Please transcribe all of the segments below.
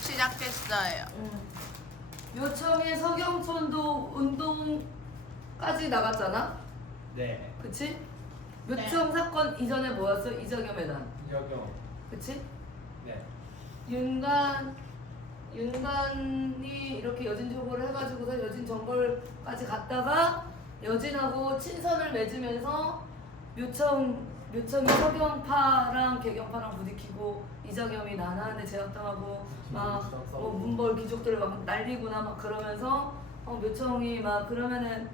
시작했어요. 요청의 서경촌도 운동까지 나갔잖아. 네. 그치? 요청 사건 이전에 뭐였어? 이정현 매단. 이적용. 그치? 네. 윤관이 이렇게 여진 조고를 해가지고서 여진 정벌까지 갔다가 여진하고 친선을 맺으면서 묘청이 서경파랑 개경파랑 부딪히고 이정현이 나나한테 제압당하고 막 문벌 귀족들 막 난리구나 막 그러면서 묘청이 막 그러면은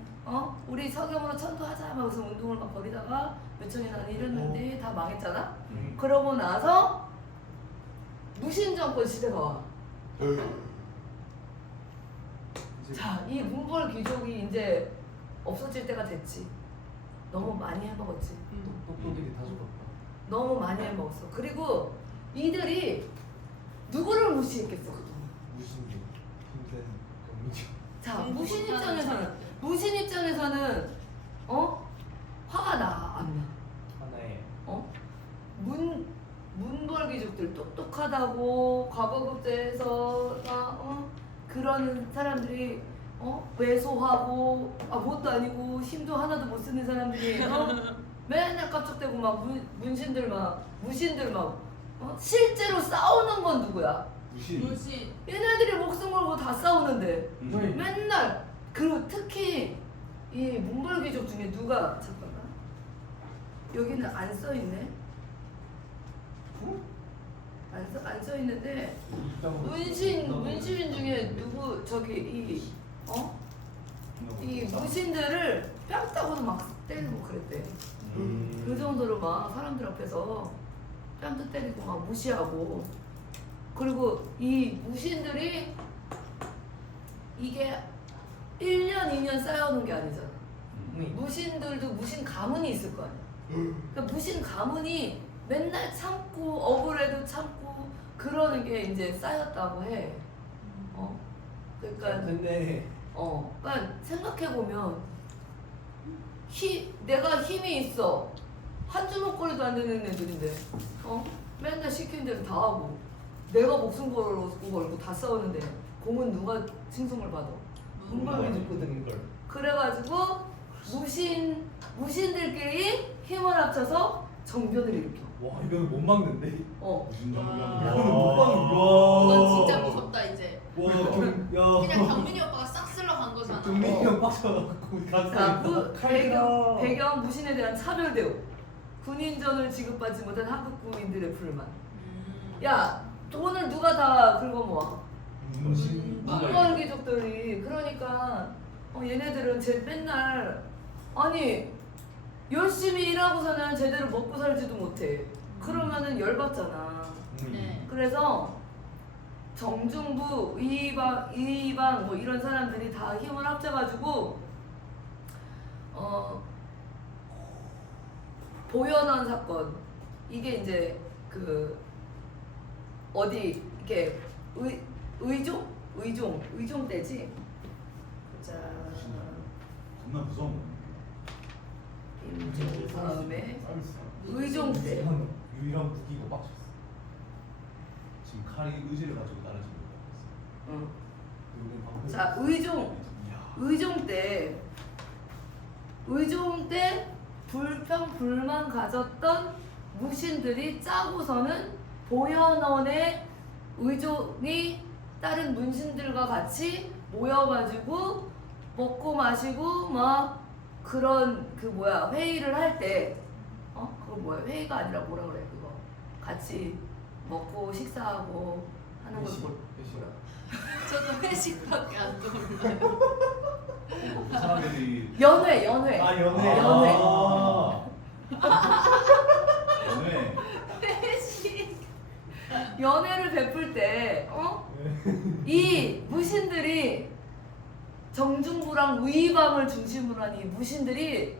우리 서경으로 천도하자 막 그래서 운동을 막 벌이다가 묘청이 나는 이랬는데 다 망했잖아. 그러고 나서 무신정권 시대가 와. 자, 이 문벌 귀족이 이제 없어질 때가 됐지. 너무 많이 해먹었지. 똑똑이들이 다 죽었다. 너무 많이 해먹었어. 그리고 이들이 누구를 무시했겠어 그동안. 무신기. 힘센 경무지. 자, 무신 입장에서는 화가 나, 안 나? 하나의 문벌 귀족들 똑똑하다고 과거급제에서 그러는 사람들이 왜소하고 뭣도 아니고 힘도 하나도 못 쓰는 사람들이 맨날 깝죽대고 막 무신들 막 실제로 싸우는 건 누구야? 무신. 얘네들이 목숨 걸고 다 싸우는데 음. 맨날 그리고 특히 이 문벌 귀족 중에 누가 잠깐만 여기는 안 써 있네. 안 써 있는데 문신 중에 누구 저기 이 무신들을 뺨 따고도 막 때리고 그랬대. 그 정도로 막 사람들 앞에서 뺨도 때리고 막 무시하고 그리고 이 무신들이 이게 1년 2년 쌓여오는 게 아니잖아. 무신들도 무신 가문이 있을 거 아니야. 그러니까 무신 가문이 맨날 참고 억울해도 참고 그러는 게 이제 쌓였다고 해. 그러니까 근데 그러니까 생각해 보면 내가 힘이 있어. 한 주먹거리도 안 되는 애들인데 맨날 시키는 대로 다 하고 내가 목숨 걸고 다 싸우는데 공은 누가 칭송을 받아? 문벌 귀족거든. 그래가지고 무신들끼리 힘을 합쳐서 정변을 일으켜. 와 이거는 못 막는데. 무슨 정도면 이거는 못 막는. 이건 진짜 무섭다 이제. 와 그냥 경민이 오빠가 싹 쓸러 간 거잖아. 경민이 형 빠져갖고 그러니까 갔어. 배경 무신에 대한 차별 대우. 군인전을 지급받지 못한 하급구민들의 불만. 야 돈을 누가 다 긁어모아? 문벌 귀족들이. 그러니까 얘네들은 맨날 아니 열심히 일하고서는 제대로 먹고 살지도 못해. 그러면은 열받잖아. 네. 그래서 정중부, 의방 뭐 이런 사람들이 다 힘을 합쳐가지고 보현원 사건 이게 이제 그 어디 이렇게 의종 때지. 자, 겁나 무서운 거. 임종 다음에 의종 때. 유일한 무기고 빡쳤어. 지금 칼이 의지를 가지고 날아지는 거야. 응. 자, 의종 때 불평 불만 가졌던 무신들이 짜고서는 보현원의 의종이 다른 문신들과 같이 모여가지고 먹고 마시고 막 그런 회의를 할 때 그거 뭐야? 회의가 아니라 뭐라 그래 그거 같이 먹고 식사하고 하는 걸 뭐라? 저도 회식밖에 안 떠올라요. 그 사람들이 연회. 연애. 연애 회식. 연회를 베풀 때 이 무신들이 정중부랑 의방을 중심으로 한 이 무신들이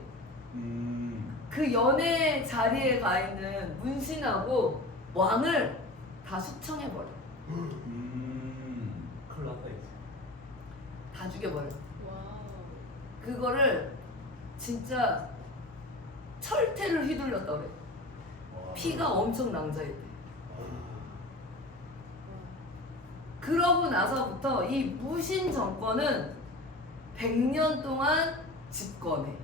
그 연회 자리에 가 있는 문신하고 왕을 다 숙청해버려. 큰일 났다 이제. 다 죽여버려. 와우. 그거를 진짜 철퇴를 휘둘렀다 그래. 피가 엄청 낭자했대. 그러고 나서부터 이 무신 정권은 100년 동안 집권해.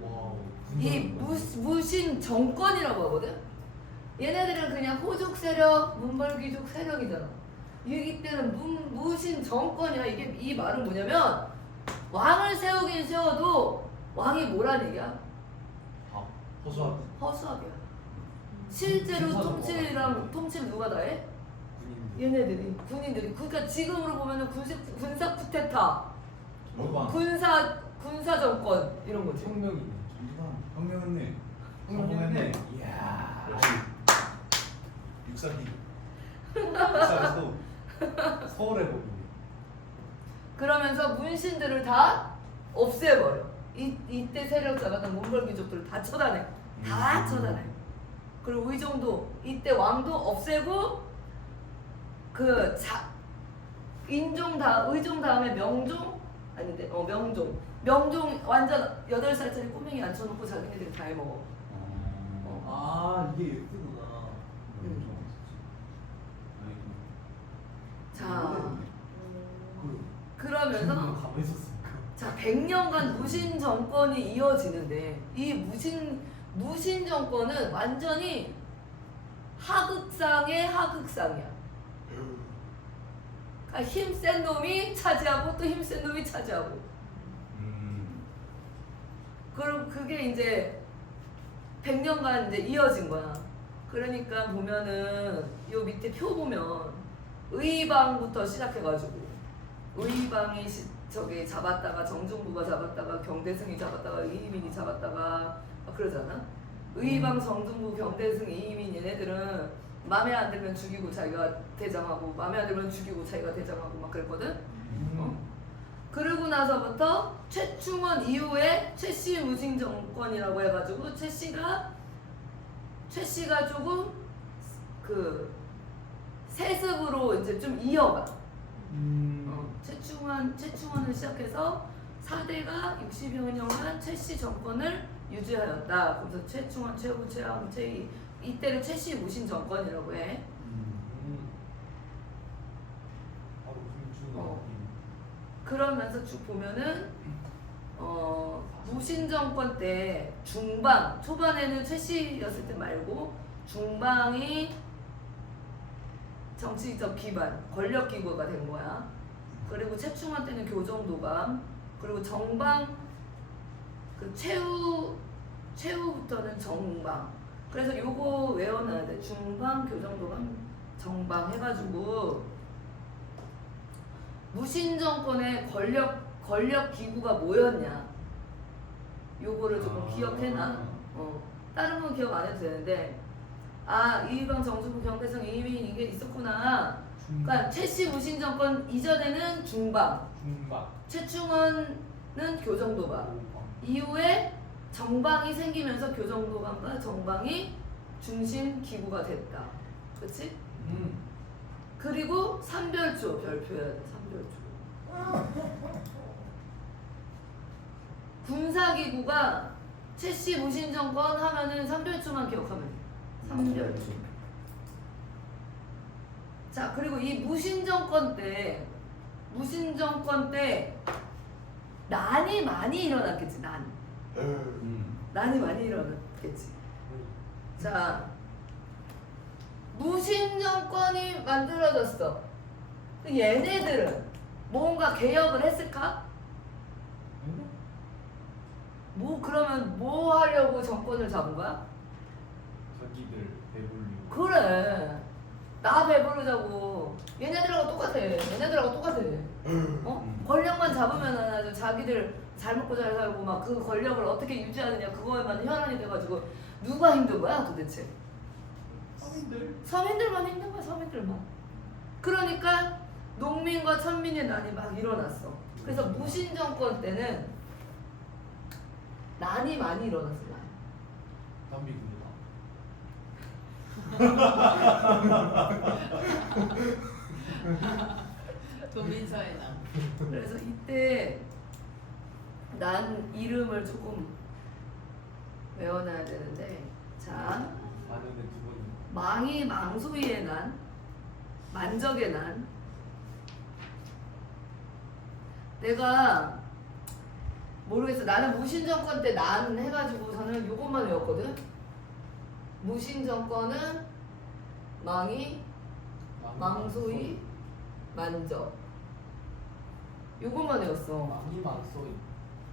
와우. 이 무신 정권이라고 하거든. 얘네들은 그냥 호족 세력, 문벌귀족 세력이잖아. 이기 때는 무신 정권이야. 이게 이 말은 뭐냐면 왕을 세우긴 세워도 왕이 뭐란 얘기야? 아, 허수아비. 허수아비야. 실제로 통치를 누가 다 해? 군인. 얘네들이 군인들이. 그러니까 지금으로 보면은 군사 쿠데타, 전두환. 군사 정권 이런 거지. 혁명이네. 전두환 혁명했네. 혁명했네. 이야. 역시 육사기. 육사에서 서울의 법이네. 그러면서 문신들을 다 없애버려. 이때 세력 잡았던 몽골귀족들을 다 쳐다내. 다 쳐다내. 그리고 의정도 이때 왕도 없애고 의종 다음에 명종 아닌데 명종 완전 8살짜리 꼬맹이 앉혀놓고 자기네들이 다 해먹어. 아, 이게 예쁘구나. 자 그 그러면서 가만히 있었으니까. 자 100년간 무신 정권이 이어지는데 이 무신 정권은 완전히 하극상의 하극상이야. 그러니까 힘센 놈이 차지하고 또 힘센 놈이 차지하고. 그럼 그게 이제 100년간 이제 이어진 거야. 그러니까 보면은 요 밑에 표 보면 의방부터 시작해가지고 의방이 저기 잡았다가 정중부가 잡았다가 경대승이 잡았다가 이민이 잡았다가 막 그러잖아. 의방, 정중부, 경대승, 이민 얘네들은 마음에 안 들면 죽이고 자기가 대장하고 마음에 안 들면 죽이고 자기가 대장하고 막 그랬거든. 그러고 나서부터 최충원 이후에 최씨 무신 정권이라고 해가지고 최씨가 조금 그 세습으로 이제 좀 이어가. 최충원을 시작해서 4대가 60여 년간 최씨 정권을 유지하였다. 그래서 최충원, 최후, 최암, 최희 이때를 최씨 무신 정권이라고 해. 바로 김준호. 그러면서 쭉 보면은 무신 정권 때 중방 초반에는 최씨였을 때 말고 중방이 정치적 기반 권력 기구가 된 거야. 그리고 최충원 때는 교정도감, 그리고 정방 그 최후부터는 정방. 그래서 요거 외워놔야 돼. 중방, 교정도감, 정방 해가지고 무신 정권의 권력 기구가 뭐였냐? 요거를 조금 기억해놔. 다른 건 기억 안 해도 되는데 이의방, 정중부, 경대성, 이민 이게 있었구나. 그러니까 최씨 무신 정권 이전에는 중방, 최충원은 교정도감, 이후에 정방이 생기면서 교정도감과 정방이 중심 기구가 됐다. 그렇지? 그리고 삼별조 별표해야 돼. 삼별조. 군사기구가 최씨 무신 정권 하면은 삼별조만 기억하면 돼. 삼별조. 자, 그리고 이 무신 정권 때 난이 많이 일어났겠지. 난이 많이 일어났겠지. 자, 무신 정권이 만들어졌어. 얘네들은 뭔가 개혁을 했을까? 그러면 뭐 하려고 정권을 잡은 거야? 자기들 배불리고. 그래. 나 배부르자고. 얘네들하고 똑같아. 권력만 잡으면 아주 자기들 잘 먹고 잘 살고 막 그 권력을 어떻게 유지하느냐 그거에만 혈안이 돼가지고 누가 힘든 거야 도대체? 서민들만 힘든 거야. 서민들만. 그러니까 농민과 천민의 난이 막 일어났어. 그래서 무신 정권 때는 난이 많이 일어났어. 담비 군대다. 도민서의 남. 그래서 이때 난 이름을 조금 외워놔야 되는데, 자, 아는데 두 번. 망이 망소이의 난, 만적의 난, 내가 모르겠어. 나는 무신정권 때 난 해가지고서는 요것만 외웠거든. 무신정권은 망이, 망소이, 만적. 요것만 외웠어. 많이 망소이.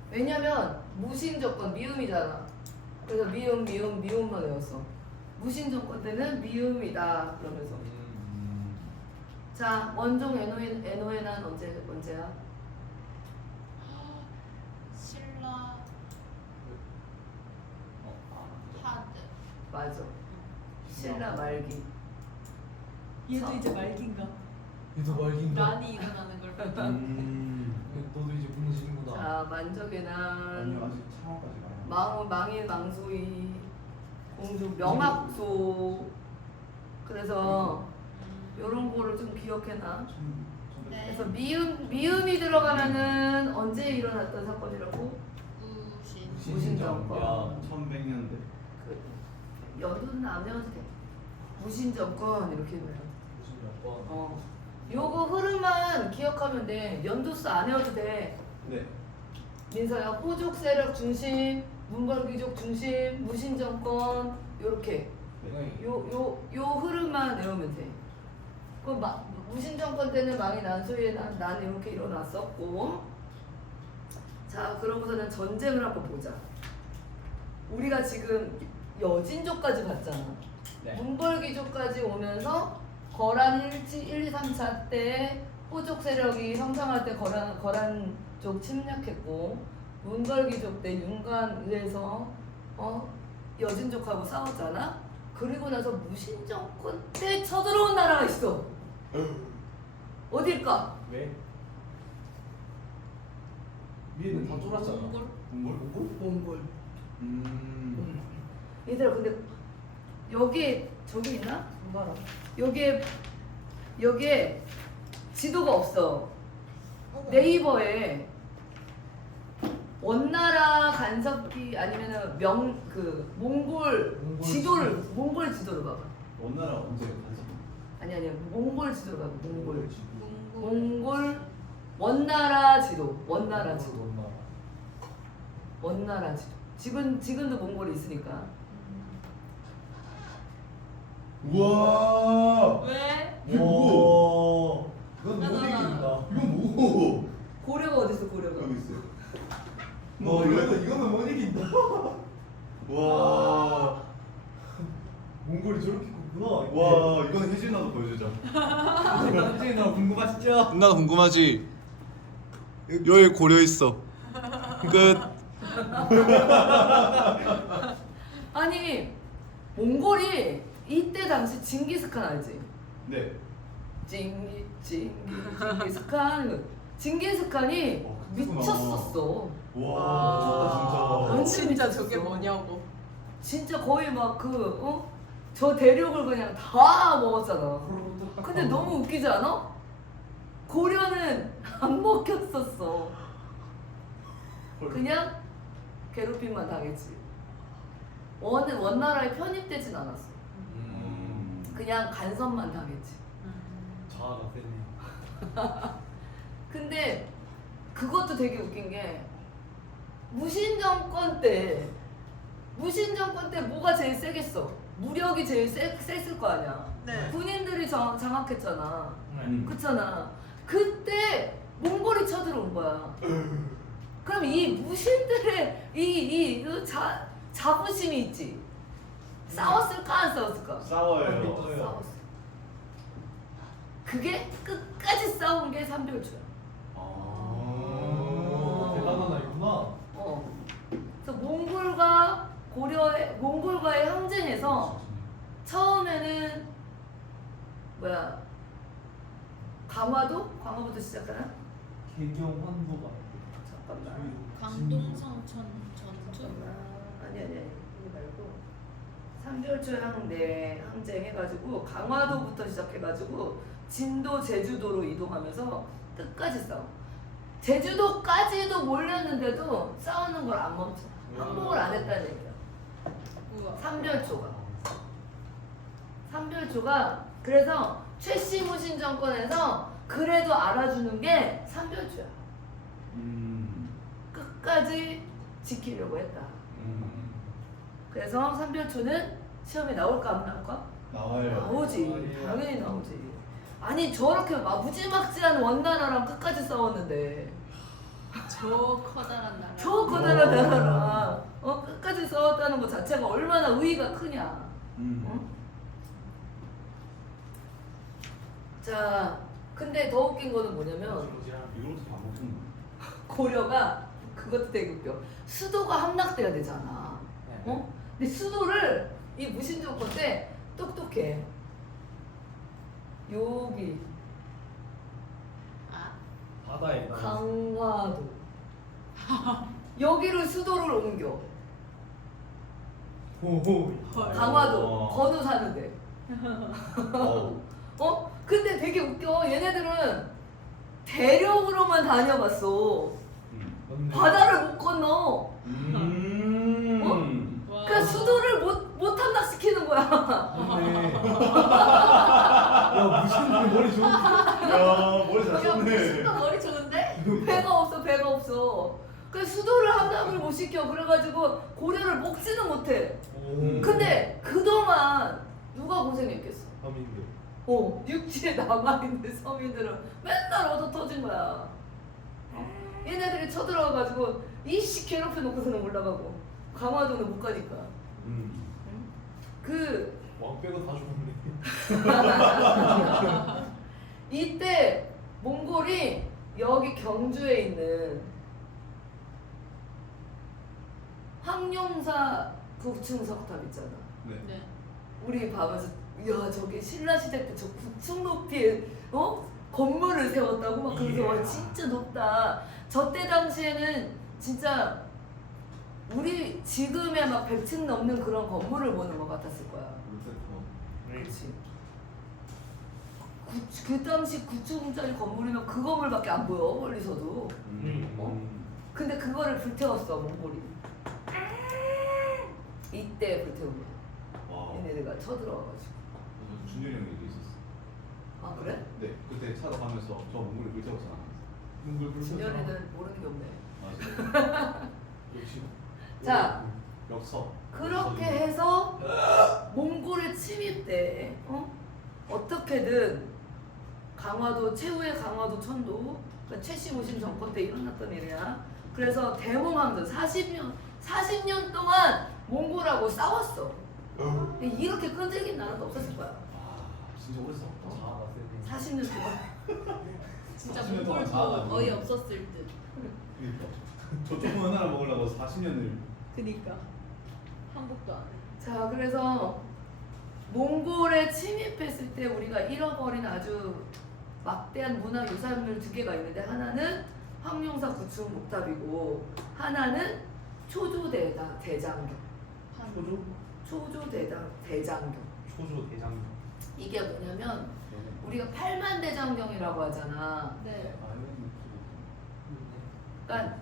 왜냐면 무신정권 미음이잖아. 그래서 미음만 외웠어. 무신정권 때는 미음이다 그러면서. 자, 원종 에노에난 언제야? 신라 하드. 맞아. 신라 말기. 얘도 이제 말기인가? 얘도 말긴가? 난이 일어나는 걸 보다. 너도 이제 공신구나. 자, 만적에난 아니요 아직 창업까지 가요. 망인 망소이 공주 명학소. 그래서 요런 거를 좀 기억해놔. 네. 그래서 미음이 들어가면은 언제 일어났던 사건이라고? 무신정권. 야 1100년대. 그 연도는 안 외워도 돼. 무신정권 이렇게 해요. 무신정권. 요거 흐름만 기억하면 돼. 연도수 안 외워도 돼. 네. 민서야, 호족 세력 중심, 문벌귀족 중심, 무신정권 요렇게 네. 요 흐름만 외우면 돼. 그 무신정권 때는 망이 난소에 난 이렇게 일어났었고. 자, 그러고서는 전쟁을 한번 보자. 우리가 지금 여진족까지 봤잖아. 네. 문벌귀족까지 오면서 거란 1, 2, 3차 때 호족 세력이 형성할 때 거란족 침략했고, 문벌귀족 때 윤관의에서 여진족하고 싸웠잖아. 그리고 나서 무신정권 때 쳐들어온 나라가 있어. 어딜까? 왜? 위에는 다 쫄았잖아. 몽골? 몽골. 음. 얘들아, 근데 여기 저기 있나? 봐라. 여기에 지도가 없어. 네이버에 원나라 간섭기 아니면은 몽골 지도를 봐봐. 원나라 언제 간섭? 아니 몽골 지도를 봐봐. 몽골 몽골. 원나라 지도. 원나라 지도. 원나라. 원나라 지도. 지금도 몽골이 있으니까. 우와. 왜? 우와. 이건 못 나. 이긴다. 이건 뭐? 고려가 어디 있어? 고려가. 여기 있어요. 이거는 못 이긴다. 와. 몽골이 저렇게 컸구나. 와 이건 혜진 나도 보여주자. 선생님 나 궁금하시죠? 나 궁금하지? 여기 고려 있어. 끝. 아니 몽골이 이때 당시 징기스칸 알지? 네. 징기스칸. 징기스칸이 그때구나. 미쳤었어. 와 완전 진짜 미쳤어. 저게 뭐냐고. 진짜 거의 막 저 대륙을 그냥 다 먹었잖아. 근데 너무 웃기지 않아? 고려는 안 먹혔었어. 그냥 괴롭힘만 당했지. 원나라에 편입되진 않았어. 그냥 간섭만 당했지. 자아가 세네. 근데 그것도 되게 웃긴 게 무신정권 때 뭐가 제일 세겠어? 무력이 제일 셌을 거 아니야. 네. 군인들이 장악했잖아. 음. 그렇잖아. 그때 몽골이 쳐들어온 거야. 그럼 이 무신들의 자부심이 있지. 싸웠을까 안 싸웠을까? 싸워요. 싸웠어. 그게 끝까지 싸운 게 삼별초야. 대단한 아이구나. 그래서 몽골과의 항쟁에서 처음에는 강화도부터 시작하나? 개경환도가. 잠깐만. 강동성천 전투. 아니 이거 말고 삼별초 항쟁 해가지고 강화도부터 시작해가지고 진도 제주도로 이동하면서 끝까지 싸워. 제주도까지도 몰렸는데도 싸우는 걸 안 멈춰. 항복을 안 했다는 얘기야. 우와. 삼별초가 그래서 최씨무신 정권에서 그래도 알아주는 게 삼별초야. 끝까지 지키려고 했다. 음. 그래서 삼별초는 시험에 나올까 안 나올까? 나와요. 나오지. 나와요. 당연히 나오지. 아니 저렇게 무지막지한 원나라랑 끝까지 싸웠는데 저 커다란 나라. 저 커다란 나라랑 끝까지 싸웠다는 것 자체가 얼마나 의의가 크냐. 어? 자, 근데 더 웃긴 거는 뭐냐면 이거부터 다 먹는 고려가 그것도 되게 웃겨. 수도가 함락돼야 되잖아. 어? 근데 수도를 이 무신조건 때 똑똑해. 여기 아, 바다에 강화도 여기를 수도를 옮겨. 호호. 헐. 강화도 건우 사는데. 어우. 근데 되게 웃겨. 얘네들은 대륙으로만 다녀봤어. 바다를 못 건너. 와. 그러니까 수도를 못 함락시키는 거야. 맞네. 야 무슨 머리 좋은데? 야 머리 잘 야, 썼네. 수도 머리 좋은데? 배가 없어. 그 수도를 함락을 못 시켜. 그래가지고 고려를 먹지는 못해. 근데 그동안 누가 고생했겠어? 서민들. 육지에 남아있는 서민들은 맨날 얻어 터진 거야. 얘네들이 쳐들어와가지고 이씨 괴롭혀놓고서는 올라가고 강화도는 못 가니까. 그 왕 빼고 다 죽었네. 이때 몽골이 여기 경주에 있는 황룡사 구층석탑 있잖아. 네. 네. 우리 봐면서 야 저게 신라 시대 때 저 9층 높이의 건물을 세웠다고 막 그래서 와 진짜 높다. 저 때 당시에는 진짜 우리 지금의 막 100층 넘는 그런 건물을 보는 것 같았을 거야. 그렇지. 그 당시 9층짜리 건물이면 그 건물밖에 안 보여 멀리서도. 근데 그거를 불태웠어 몽골이. 이때 불태운 거야. 와. 얘네가 쳐들어와가지고. 준열이 형이 얘기 있었어. 아 그래? 네. 그때 차로 가면서 저 몽골이 불태웠잖아. 준열이는 모르는 게 없네. 맞아. 역시. 자. 역서. 그렇게 해서 몽골의 침입 때 어떻게든 강화도 최후의 강화도 천도 그러니까 최씨무심 정권 때 일어났던 일이야. 그래서 대몽왕들 40년 동안 몽골하고 싸웠어. 이렇게 끈질긴 나라도 없었을 거야. 아 진짜 오래 싸웠다. 40년 동안. 진짜 40년 동안 몽골도 자아가지고. 거의 없었을 듯. 그러니까 저쪽 하나 먹으려고 40년을. 그니까 한국도 안 해. 자 그래서 몽골에 침입했을 때 우리가 잃어버린 아주 막대한 문화유산물 두 개가 있는데 하나는 황룡사 구층 목탑이고 하나는 초조대장경. 초조? 초조대장경. 초조 대장경. 이게 뭐냐면 우리가 팔만대장경이라고 하잖아. 네. 그러니까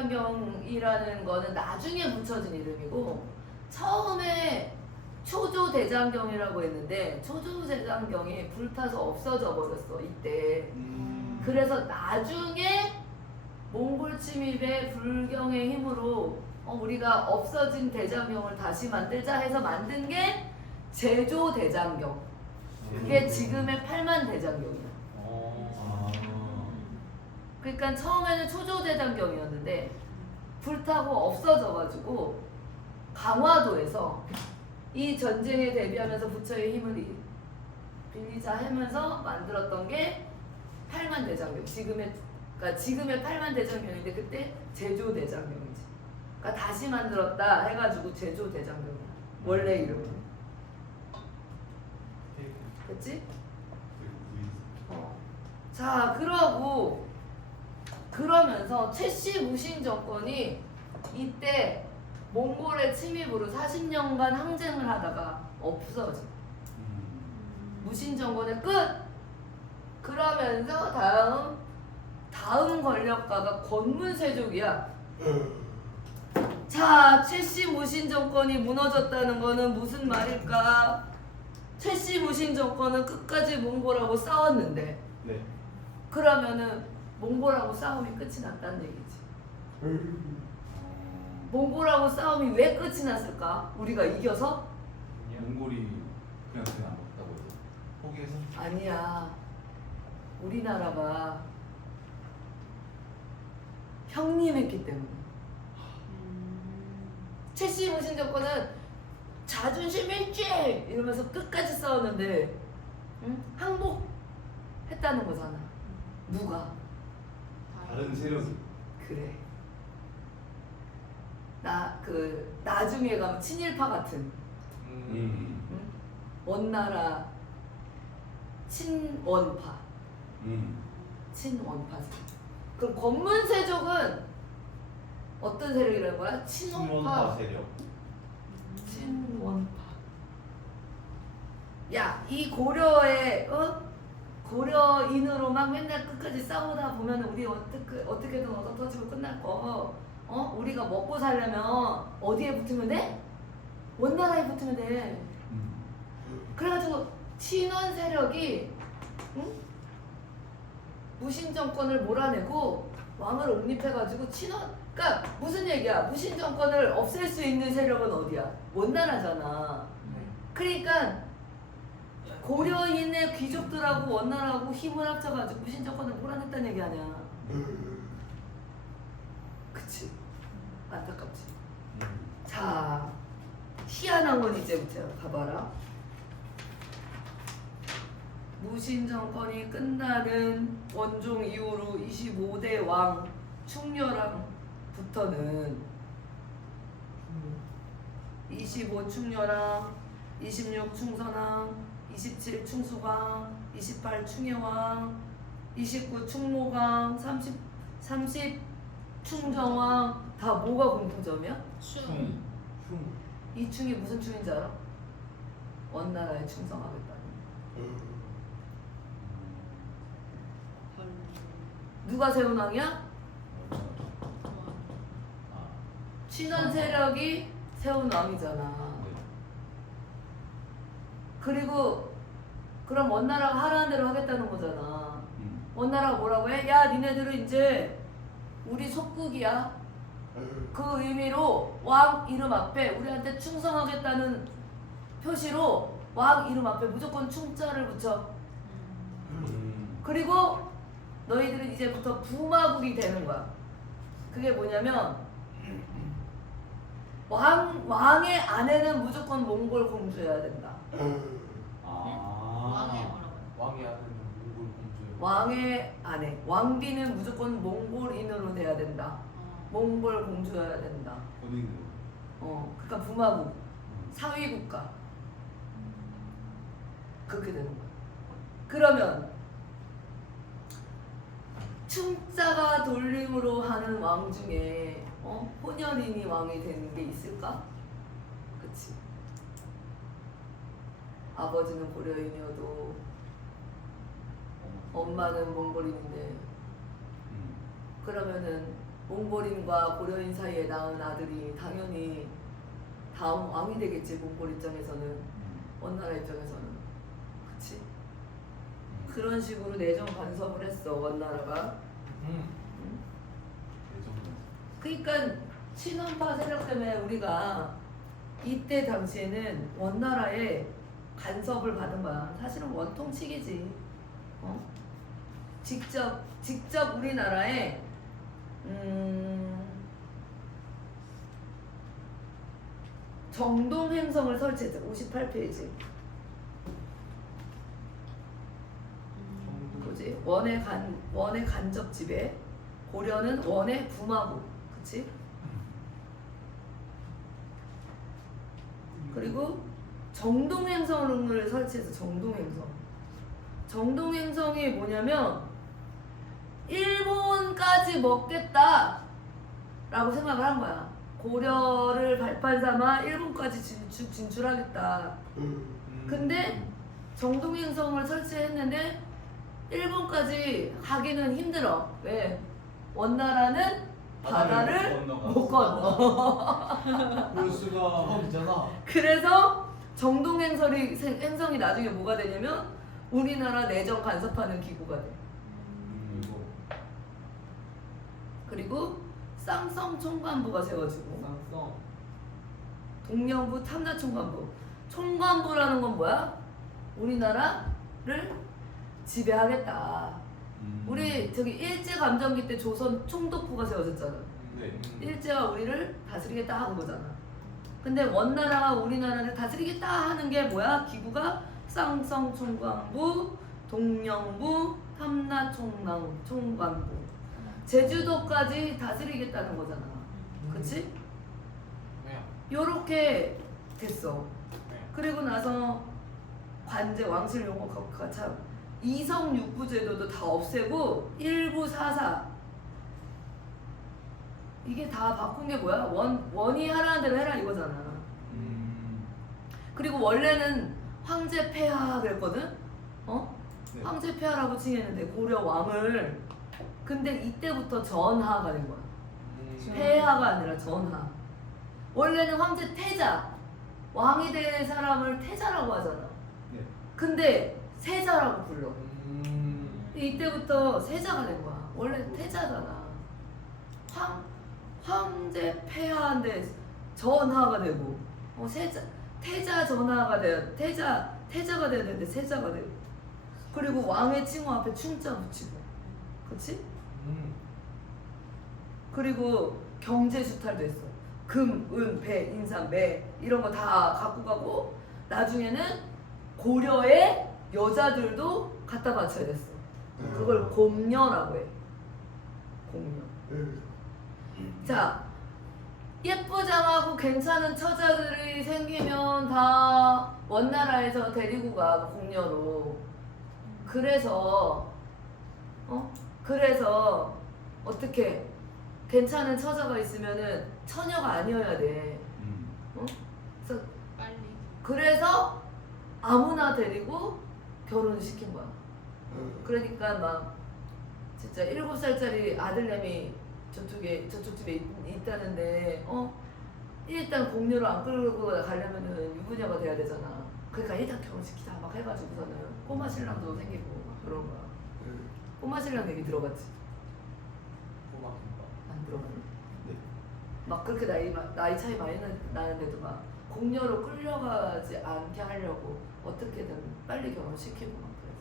팔만대장경이라는 거는 나중에 붙여진 이름이고 처음에 초조대장경이라고 했는데 초조대장경이 불타서 없어져 버렸어 이때. 그래서 나중에 몽골 침입의 불경의 힘으로 우리가 없어진 대장경을 다시 만들자 해서 만든 게 제조대장경. 그게 지금의 팔만대장경이야. 그러니까 처음에는 초조대장경이었는데 불타고 없어져가지고 강화도에서 이 전쟁에 대비하면서 부처의 힘을 빌리자 하면서 만들었던 게 팔만대장경. 그러니까 지금의 팔만대장경인데 그때 제조대장경이지. 그러니까 다시 만들었다 해가지고 제조대장경이야. 원래 이름은. 그치? 자 그러면서 최씨 무신 정권이 이때 몽골의 침입으로 40년간 항쟁을 하다가 없어져. 무신 정권의 끝. 그러면서 다음 권력가가 권문세족이야. 자, 최씨 무신 정권이 무너졌다는 거는 무슨 말일까? 최씨 무신 정권은 끝까지 몽골하고 싸웠는데 네. 그러면은 몽골하고 싸움이 끝이 났다는 얘기지. 몽골하고 싸움이 왜 끝이 났을까? 우리가 이겨서? 몽골이 그냥 안 먹다고 해서 포기해서. 아니야. 우리나라가 형님했기 때문에. 최씨 무신 정권은 자존심 일죄 이러면서 끝까지 싸웠는데, 응? 항복했다는 거잖아. 누가? 다른 세력이. 그래. 나중에 가면 친일파 같은, 응? 원나라 친원파. 친원파지. 그럼 권문세족은 어떤 세력이라는 거야? 친원파 세력. 친원파. 야, 이 고려의 고려인으로만 맨날 끝까지 싸우다 보면 우리 어떻게든 얻어 터지고 끝날 거. 우리가 먹고 살려면 어디에 붙으면 돼? 원나라에 붙으면 돼. 그래가지고 친원 세력이, 응? 무신 정권을 몰아내고 왕을 옹립해가지고 그러니까 무슨 얘기야? 무신 정권을 없앨 수 있는 세력은 어디야? 원나라잖아. 그러니까 고려인의 귀족들하고 원나라하고 힘을 합쳐가지고 무신 정권을 몰아냈다는 얘기 아니야. 그치? 안타깝지. 자, 희한한 건 이제부터야. 봐봐라. 무신 정권이 끝나는 원종 이후로 25대 왕 충렬왕부터는 25 충렬왕, 26 충선왕, 27 충수왕, 28 충혜왕, 29 충모왕, 30 충정왕. 다 뭐가 공통점이야? 충. 이 충이 무슨 충인지 알아? 원나라에 충성하겠다는. 누가 세운 왕이야? 친원 세력이 세운 왕이잖아. 그리고 그럼 원나라가 하라는 대로 하겠다는 거잖아. 원나라가 뭐라고 해? 야, 니네들은 이제 우리 속국이야. 그 의미로 왕 이름 앞에 우리한테 충성하겠다는 표시로 왕 이름 앞에 무조건 충자를 붙여. 그리고 너희들은 이제부터 부마국이 되는 거야. 그게 뭐냐면 왕의 아내는 무조건 몽골 공주여야 된다. 왕의 뭐라고요? 왕이 아는 몽골 공주. 왕의 아내, 왕비는 무조건 몽골인으로 돼야 된다. 몽골 공주여야 된다. 본인으로. 그러니까 부마국, 사위국가. 그렇게 되는 거야. 그러면 충자가 돌림으로 하는 왕 중에 혼혈인이 왕이 되는 게 있을까? 그치? 아버지는 고려인이어도 엄마는 몽골인인데, 그러면은 몽골인과 고려인 사이에 낳은 아들이 당연히 다음 왕이 되겠지. 몽골 입장에서는, 원나라 입장에서는. 그치? 그런 식으로 내정 간섭을 했어, 원나라가. 그러니까 친원파 세력 때문에 우리가 이때 당시에는 원나라에 간섭을 받은 거야. 사실은 원통치기지. 직접 우리나라에 정동 행성을 설치했죠. 58페이지. 뭐지? 원의 간접 지배, 고려는 원의 부마국, 그치? 그리고 정동행성을 설치해서 정동행성이 뭐냐면 일본까지 먹겠다 라고 생각을 한 거야. 고려를 발판 삼아 일본까지 진출하겠다. 근데 정동행성을 설치했는데 일본까지 가기는 힘들어. 왜? 원나라는 바다를 못 건너. 그럴 수가 있잖아. 그래서 정동행성이 나중에 뭐가 되냐면 우리나라 내정 간섭하는 기구가 돼. 그리고 쌍성 총관부가 세워지고 쌍성. 동령부 탐나 총관부. 총관부라는 건 뭐야? 우리나라를 지배하겠다. 우리 저기 일제감정기 때 조선 총독부가 세워졌잖아. 네. 일제가 우리를 다스리겠다 하는 거잖아. 근데 원나라가 우리나라를 다스리겠다 하는 게 뭐야? 기구가 쌍성 총관부, 동령부, 탐나 총관부. 제주도까지 다스리겠다는 거잖아. 그치? 네. 요렇게 됐어. 네. 그리고 나서 관제 왕실 용어가 참 이성 육부 제도도 다 없애고 일부 사사 이게 다 바꾼 게 뭐야? 원이 하라는 대로 해라 이거잖아. 그리고 원래는 황제 폐하 그랬거든? 어? 네. 황제 폐하라고 칭했는데 고려 왕을 근데 이때부터 전하가 된 거야. 폐하가 아니라 전하. 원래는 황제 태자 왕이 될 사람을 태자라고 하잖아. 네. 근데 세자라고 불러. 이때부터 세자가 된 거야. 원래 태자잖아. 황제 폐하인데 전하가 되고 태자 전하가 돼. 태자가 돼야 되는데 세자가 되고. 그리고 왕의 칭호 앞에 충자 붙이고. 그치? 그리고 경제 수탈도 했어. 금, 은, 배, 인삼, 매 이런 거 다 갖고 가고 나중에는 고려의 여자들도 갖다 바쳐야 됐어. 그걸 곰녀라고 해. 곰녀. 자, 예쁘장하고 괜찮은 처자들이 생기면 다 원나라에서 데리고 가 공녀로. 그래서 어떻게 괜찮은 처자가 있으면은 처녀가 아니어야 돼. 그래서 빨리. 그래서 아무나 데리고 결혼을 시킨 거야. 그러니까 막 진짜 7살짜리 아들내미 저쪽 집에 있다는데 일단 공녀로 안 끌고 가려면은 유부녀가 돼야 되잖아. 그러니까 일단 결혼시키자 막 해가지고서는 꼬마 신랑도 생기고 막 그런 거야. 꼬마 신랑 얘기 들어봤지? 고맙습니다. 안 들어봤니? 네. 막 그렇게 나이 차이 많이 나는데도 막 공녀로 끌려가지 않게 하려고 어떻게든 빨리 결혼시키고 막 그랬어.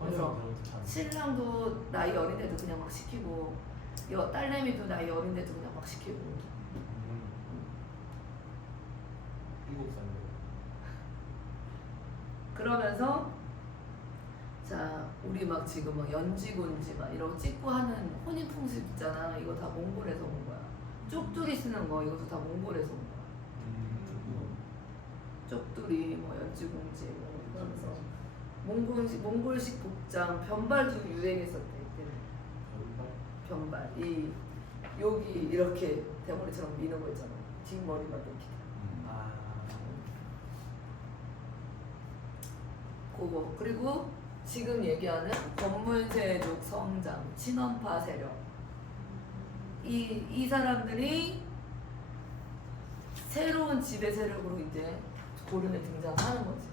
그래서 신랑도 나이 어린데도 그냥 막 시키고 딸내미도 나이 어린데도 그냥 막 시키고. 7살인데. 그러면서 자 우리 막 지금 막 연지곤지 막 이런 거 찍고 하는 혼인 풍습 있잖아. 이거 다 몽골에서 온 거야. 쪽두리 쓰는 거 이것도 다 몽골에서 온 거야. 쪽두리 뭐 연지곤지 뭐 그러면서 몽골식 복장 변발도 유행했었대 이때는. 변발 여기 이렇게 대머리처럼 미는 거 있잖아. 뒷머리만 이렇게. 그거 그리고 지금 얘기하는 권문세족 성장 친원파 세력 이 사람들이 새로운 지배 세력으로 이제 고려에 등장하는 거지.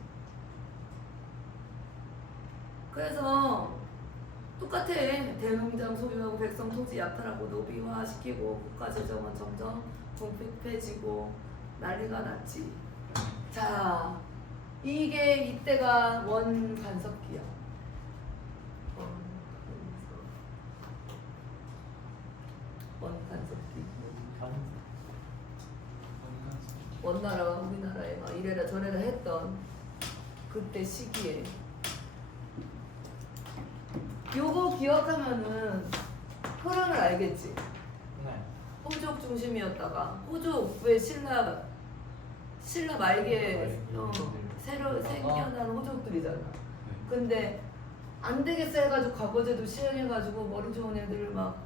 그래서 똑같아. 대농장 소유하고 백성 토지 약탈하고 노비화 시키고 국가 재정은 점점 궁핍해지고 난리가 났지. 자, 이게 이때가 원간섭기야. 원간섭기. 원나라가 우리나라에 막 이래라 저래라 했던 그때 시기에 요거 기억하면은 흐름을 알겠지. 네. 호족 중심이었다가 호족 왜 신라 말기에 새로 생겨난 호족들이잖아. 근데 안 되겠어 해가지고 과거제도 시행해가지고 머리 좋은 애들을 막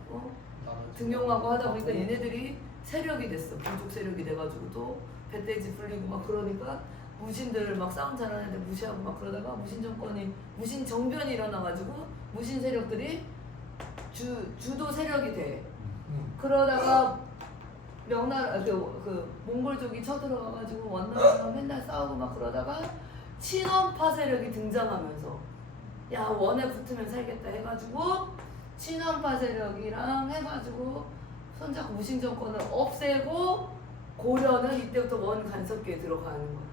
등용하고 하다 보니까 얘네들이 세력이 됐어. 부족 세력이 돼가지고 또 배돼지 불리고 막 그러니까 무신들을 막 싸움 잘하는 애들 무시하고 막 그러다가 무신 정변이 일어나가지고 무신 세력들이 주도 세력이 돼. 그러다가 명나라 그 몽골족이 쳐들어가가지고 원나라랑 맨날 싸우고 막 그러다가 친원파 세력이 등장하면서 야 원에 붙으면 살겠다 해가지고 친원파 세력이랑 해가지고 손잡고 무신 정권을 없애고 고려는 이때부터 원 간섭기에 들어가는 거야.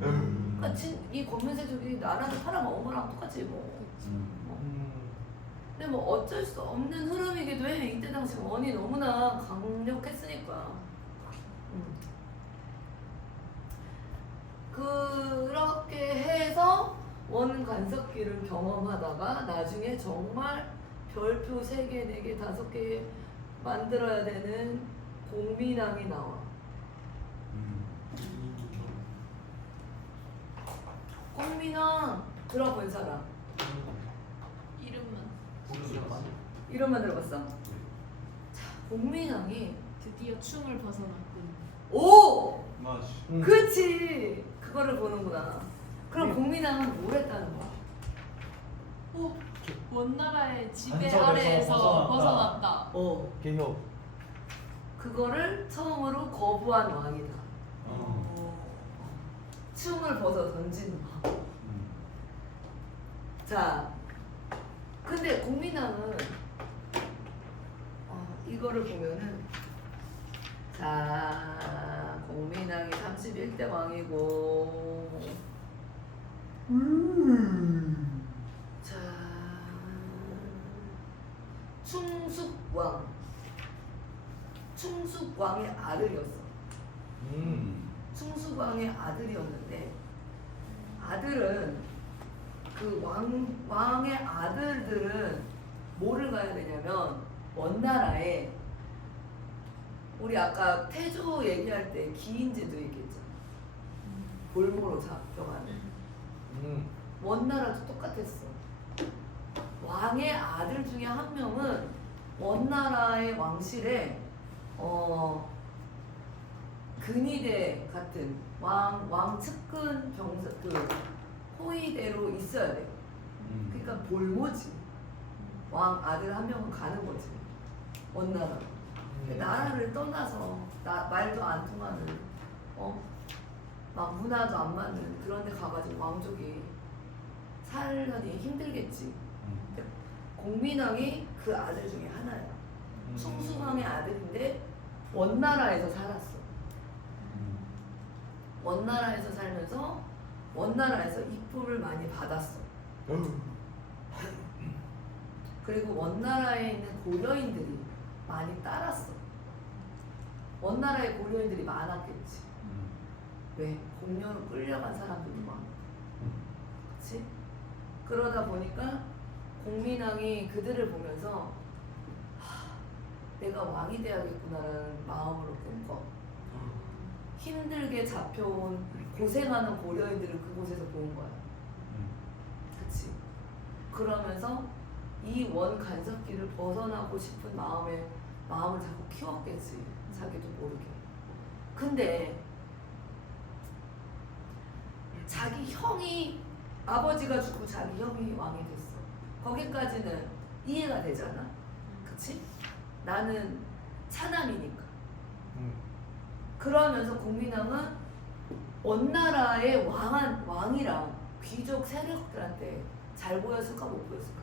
그러니까 이 권문세족이 나라를 팔아먹은 거랑 똑같지 뭐. 근데 뭐 어쩔 수 없는 흐름이기도 해. 이때 당시 원이 너무나 강력했으니까. 그렇게 해서 원 간섭기를 경험하다가 나중에 정말 별표 3개, 4개, 5개 만들어야 되는 공민왕이 나와. 공민왕 들어본 사람? 이름만. 이름만 들어봤어? 자, 공민왕이 드디어 춤을 벗어났군. 오! 맞지. 그치! 그거를 보는구나. 그럼 공민왕은 뭘 했다는 거야? 오, 원나라의 지배 간섭에서 아래에서 벗어났다. 벗어났다. 개혁. 그거를 처음으로 거부한 왕이다. 춤을 벗어 던진 왕. 자, 근데 공민왕은 이거를 보면은 자, 공민왕이 31대 왕이고 자, 충숙왕의 아들이었어. 충숙왕의 아들이었는데 아들은 그 왕의 아들들은 뭐를 가야 되냐면 원나라에 우리 아까 태조 얘기할 때 기인제도 얘기했잖아. 볼모로 잡혀가는 원나라도 똑같았어. 왕의 아들 중에 한 명은 원나라의 왕실에 근위대 같은 왕 측근 병사 그 호위대로 있어야 돼. 그러니까 볼모지. 왕 아들 한 명은 가는 거지. 원나라. 나라를 떠나서 말도 안 통하는 막 문화도 안 맞는 그런 데 가가지고 왕족이 살려니 힘들겠지. 공민왕이 그 아들 중에 하나야. 충숙왕의 아들인데 원나라에서 살았어. 원나라에서 살면서 원나라에서 이쁨을 많이 받았어. 그리고 원나라에 있는 고려인들이 많이 따랐어. 원나라에 고려인들이 많았겠지. 왜? 공녀로 끌려간 사람들도 많고. 그치? 그러다 보니까 공민왕이 그들을 보면서 내가 왕이 돼야겠구나라는 마음으로 꿈꿔. 힘들게 잡혀온 고생하는 고려인들을 그곳에서 본 거야. 그치? 그러면서 이 원 간섭기를 벗어나고 싶은 마음을 자꾸 키웠겠지. 자기도 모르게. 근데 자기 형이 아버지가 죽고 자기 형이 왕이 됐어. 거기까지는 이해가 되잖아. 그치? 나는 차남이니까. 그러면서 공민왕은 원나라의 왕이랑 귀족 세력들한테 잘 보였을까 못 보였을까?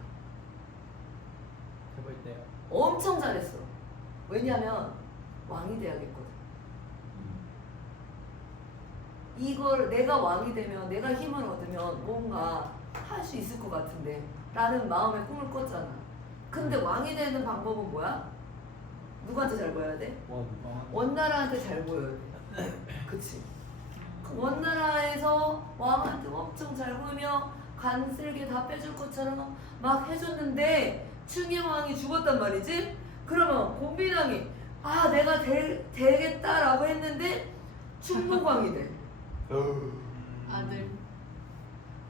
해볼 때요. 엄청 잘했어. 왜냐면 왕이 돼야겠거든. 이걸 내가 왕이 되면 내가 힘을 얻으면 뭔가 할 수 있을 것 같은데 라는 마음의 꿈을 꿨잖아. 근데 왕이 되는 방법은 뭐야? 누구한테 잘 보여야 돼? 원나라한테 잘 보여야 돼. 그치? 그 원나라에서 왕한테 엄청 잘 보이며 간쓸게 다 빼줄 것처럼 막 해줬는데 충의왕이 죽었단 말이지? 그러면 공민왕이 내가 되겠다라고 했는데 충무왕이 돼. 아들.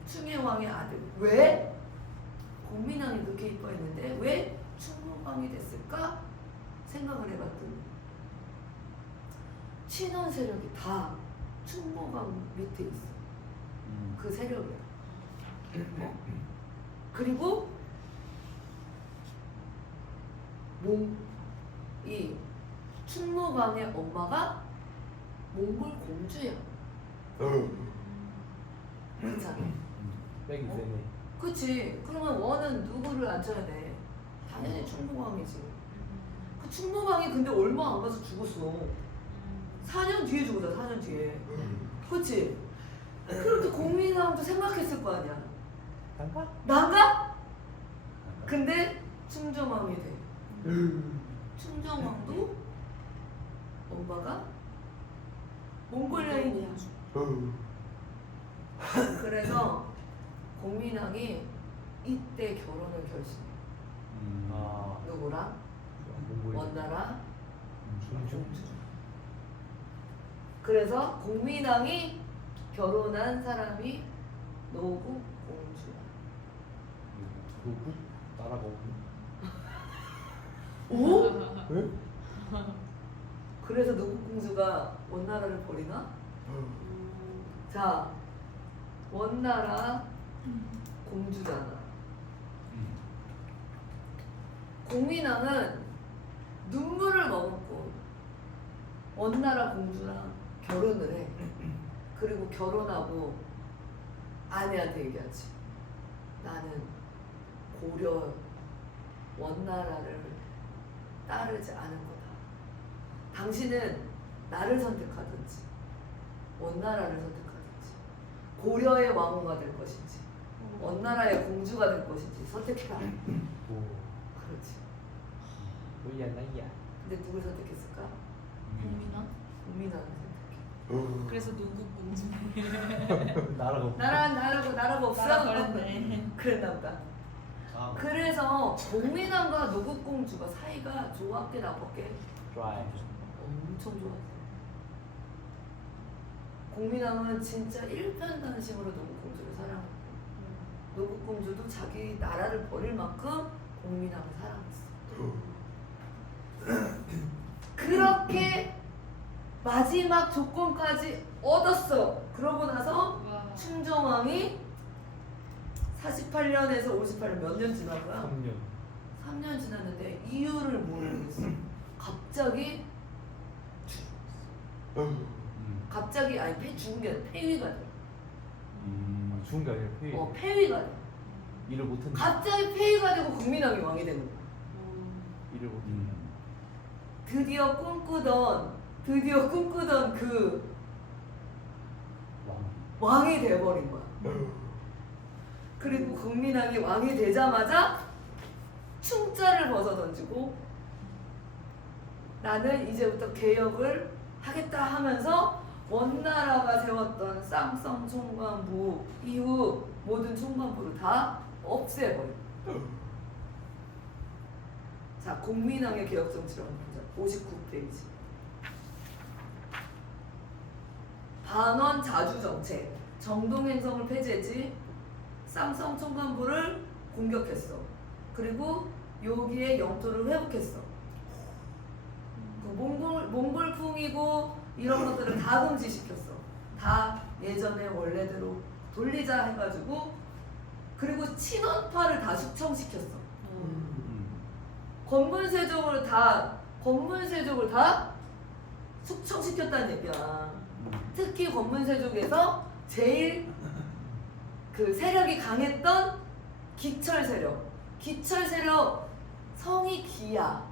충의왕의 아들. 왜? 공민왕이 그렇게 이뻐했는데 왜 충무왕이 됐을까? 생각을 해봤더니 친원 세력이 다 충무왕 밑에 있어. 그 세력이야. 그리고 이 충무왕의 엄마가 몽골 공주야. 그렇잖아. 백이 세네. 그치. 그러면 원은 누구를 앉혀야 돼? 당연히 충무왕이지. 그 충무왕이 근데 얼마 안 가서 죽었어. 4년 뒤에 죽었다. 4년 뒤에. 그치? 그렇게 공민왕도 생각했을 거 아니야. 난가? 근데 충정왕이 돼. 충정왕도 엄마가 몽골 여인이야. 그래서 공민왕이 이때 결혼을 결심해. 아 누구랑? 원나라 공주. 그래서 공민왕이 결혼한 사람이 노국 공주야. 누구? 나라가 없니? 오? 왜? 그래서 노국 공주가 원나라를 버리나? 자, 원나라 공주잖아. 공민왕은 눈물을 머금고 원나라 공주랑 결혼을 해. 그리고 결혼하고 아내한테 얘기하지. 나는 고려 원나라를 따르지 않을 거다. 당신은 나를 선택하든지 원나라를 선택하든지 고려의 왕후가 될 것인지 원나라의 공주가 될 것인지 선택해라. 그렇지. 뭐야 나야. 근데 누굴 선택했을까? 공민왕? 공민왕을 선택해. 그래서 누구 공주? 나라가 없니? 나라가 없어? 나라 버렸네. 그랬나 보다. 아 그래서 공민왕과 노국공주가 사이가 좋았게 나빴게? 좋아해. 엄청 좋았어. 공민왕은 진짜 일편단심으로 노국공주를 사랑했고 노국공주도 자기 나라를 버릴 만큼 공민왕을 사랑했어. 그렇게 마지막 조건까지 얻었어. 그러고 나서 와. 충정왕이 48년에서 58년 몇 년 지난 거야? 3년. 3년 지났는데 이유를 모르겠어. 갑자기 갑자기 아니 죽은 게 아니라 폐위가 돼. 죽은 게 아니라 폐위. 폐위가 돼. 일을 못했는데. 갑자기 폐위가 되고 국민왕이 왕이 되는 거야. 일을 못했는데. 드디어 꿈꾸던 그 왕이 돼버린 거야. 그리고 국민왕이 왕이 되자마자 충자를 벗어던지고 나는 이제부터 개혁을 하겠다 하면서 원나라가 세웠던 쌍성 총관부 이후 모든 총관부를 다 없애버려. 자, 공민왕의 개혁 정치를 한번 보자. 59페이지. 반원 자주 정책, 정동행성을 폐지했지. 쌍성 총관부를 공격했어. 그리고 여기에 영토를 회복했어. 그 몽골풍이고 이런 것들을 다 금지시켰어. 다 예전의 원래대로 돌리자 해가지고 그리고 친원파를 다 숙청시켰어. 건문세족을 다 숙청시켰다는 얘기야. 특히 건문세족에서 제일 그 세력이 강했던 기철 세력 성이 기야.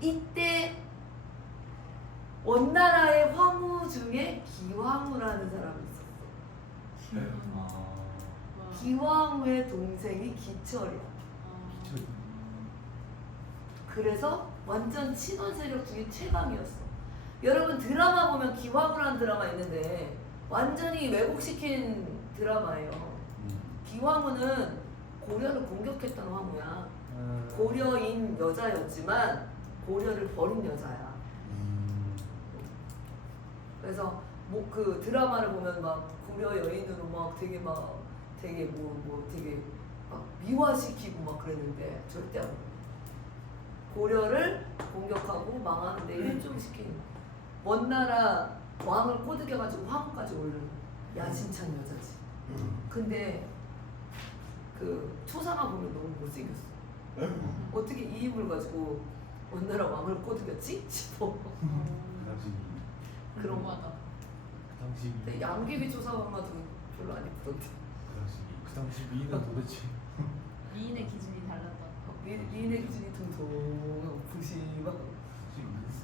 이때 원나라의 황후 중에 기황후라는 사람이 있었어. 기황후의 동생이 기철이야. 그래서 완전 친원 세력 중에 최강이었어. 여러분 드라마 보면 기황후라는 드라마 있는데 완전히 왜곡시킨 드라마예요. 기황후는 고려를 공격했던 황후야. 고려인 여자였지만 고려를 버린 여자야. 그래서 뭐 그 드라마를 보면 막 고려 여인으로 막 되게 막 되게 되게 막 미화시키고 막 그랬는데 절대 안 그래. 고려를 공격하고 망하는데 일종시킨 원나라 왕을 꼬드겨가지고 황후까지 오른 야심찬 여자지. 근데 그 초상화 보면 너무 못생겼어. 어떻게 이 힘을 가지고 원나라 왕을 꼬드겼지? 싶어. 그런 거. 하다. 그 당시 근데 양귀비 초상화도 별로 안 예쁘던데. 그 당시 미인은 도대체 미인의 기준이 달랐다. 니네 기준이 통통 부심하고.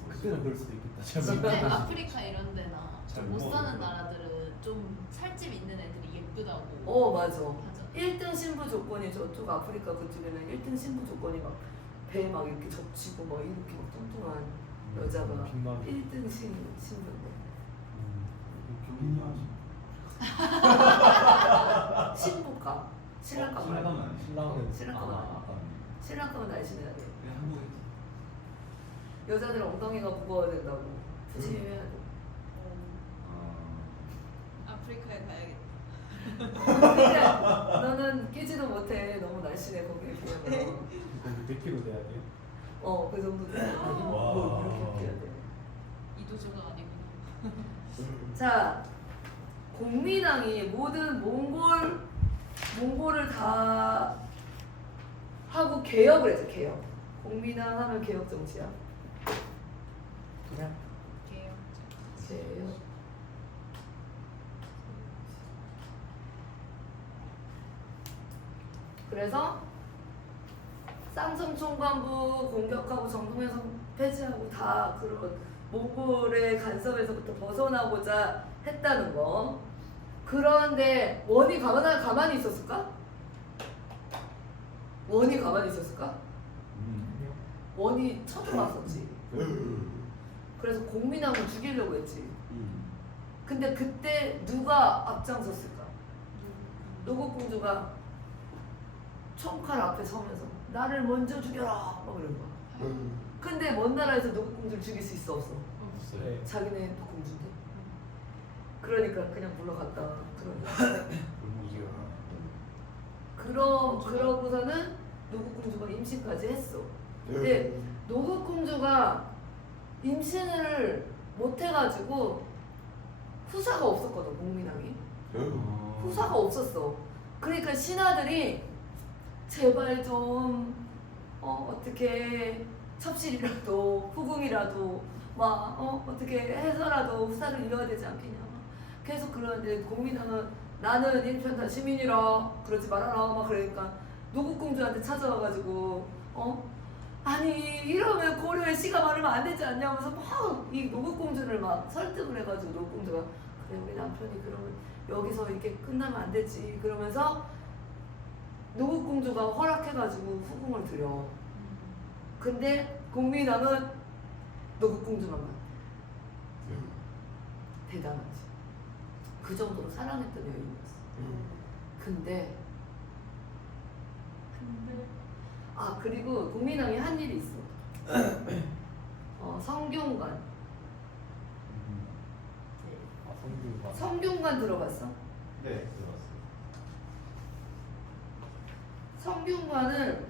그때는 그럴 수도 있겠다. 잘 근데 모르겠다. 아프리카 이런 데나 잘 좀 못 못 사는 먹어요. 나라들은 좀 살집 있는 애들이 예쁘다고. 맞아. 맞아. 1등 신부 조건이 저쪽 아프리카 그쪽에는 1등 신부 조건이 막 배 막 이렇게 접치고 막 이렇게 막 뚱뚱한 여자가 빛나는. 1등 신부인데 교민이 신부가 신랑감 신랑감은 말고 아니지. 신랑은 신랑감은 아, 아니야. 신랑감은 날씬해야 돼. 그냥 한국에 여자들 엉덩이가 무거워야 된다고 푸짐해야 돼. 아프리카에 가야겠다. 근데 너는 끼지도 못해. 너무 날씬해 거기에 비하면. 거기 100kg 돼야 돼요? 그 정도 돼. 와. 이렇게 해야 돼. 이도저가 아니구나. 자, 공민왕이 모든 몽골을 다 하고 개혁을 했죠. 개혁. 공민왕 하면 개혁 정치야. 그냥 개혁. 개혁. 그래서 쌍성 총관부 공격하고 정동현성 폐지하고 다 그런 몽골의 간섭에서부터 벗어나고자 했다는 거. 그런데 원이 가만히 있었을까? 원이 가만히 있었을까? 원이 쳐들어왔었지. 그래서 공민왕을 죽이려고 했지. 근데 그때 누가 앞장섰을까? 노국공주가 총칼 앞에 서면서 나를 먼저 죽여라 막 이런 거야. 근데 먼 나라에서 노국공주를 죽일 수 있어 없어? 네. 자기네 또 공주인데. 그러니까 그냥 물러갔다. 그러고서는 노국공주가 임신까지 했어. 근데 노국공주가 임신을 못 해가지고 후사가 없었거든. 공민왕이 후사가 없었어. 그러니까 신하들이 제발 좀 어떻게 첩실이라도 후궁이라도 막 어떻게 해서라도 후사를 이어야 되지 않겠냐. 계속 그러는데 공민왕은 나는 일편단 시민이라 그러지 말아라 막 그러니까 노국공주한테 찾아와가지고 아니 이러면 고려의 시가 많으면 안 되지 않냐 하면서 막 이 노국공주를 막 설득을 해가지고 노국공주가 그래 우리 남편이 그러면 여기서 이렇게 끝나면 안 되지 그러면서 노국공주가 허락해가지고 후궁을 들여. 근데 공민왕은 노국공주만 만나. 대단하지. 그 정도로 사랑했던 여인이었어. 근데 그리고 공민왕이 한 일이 있어. 성균관. 성규가 성균관 들어봤어? 네 들어봤어요. 성균관은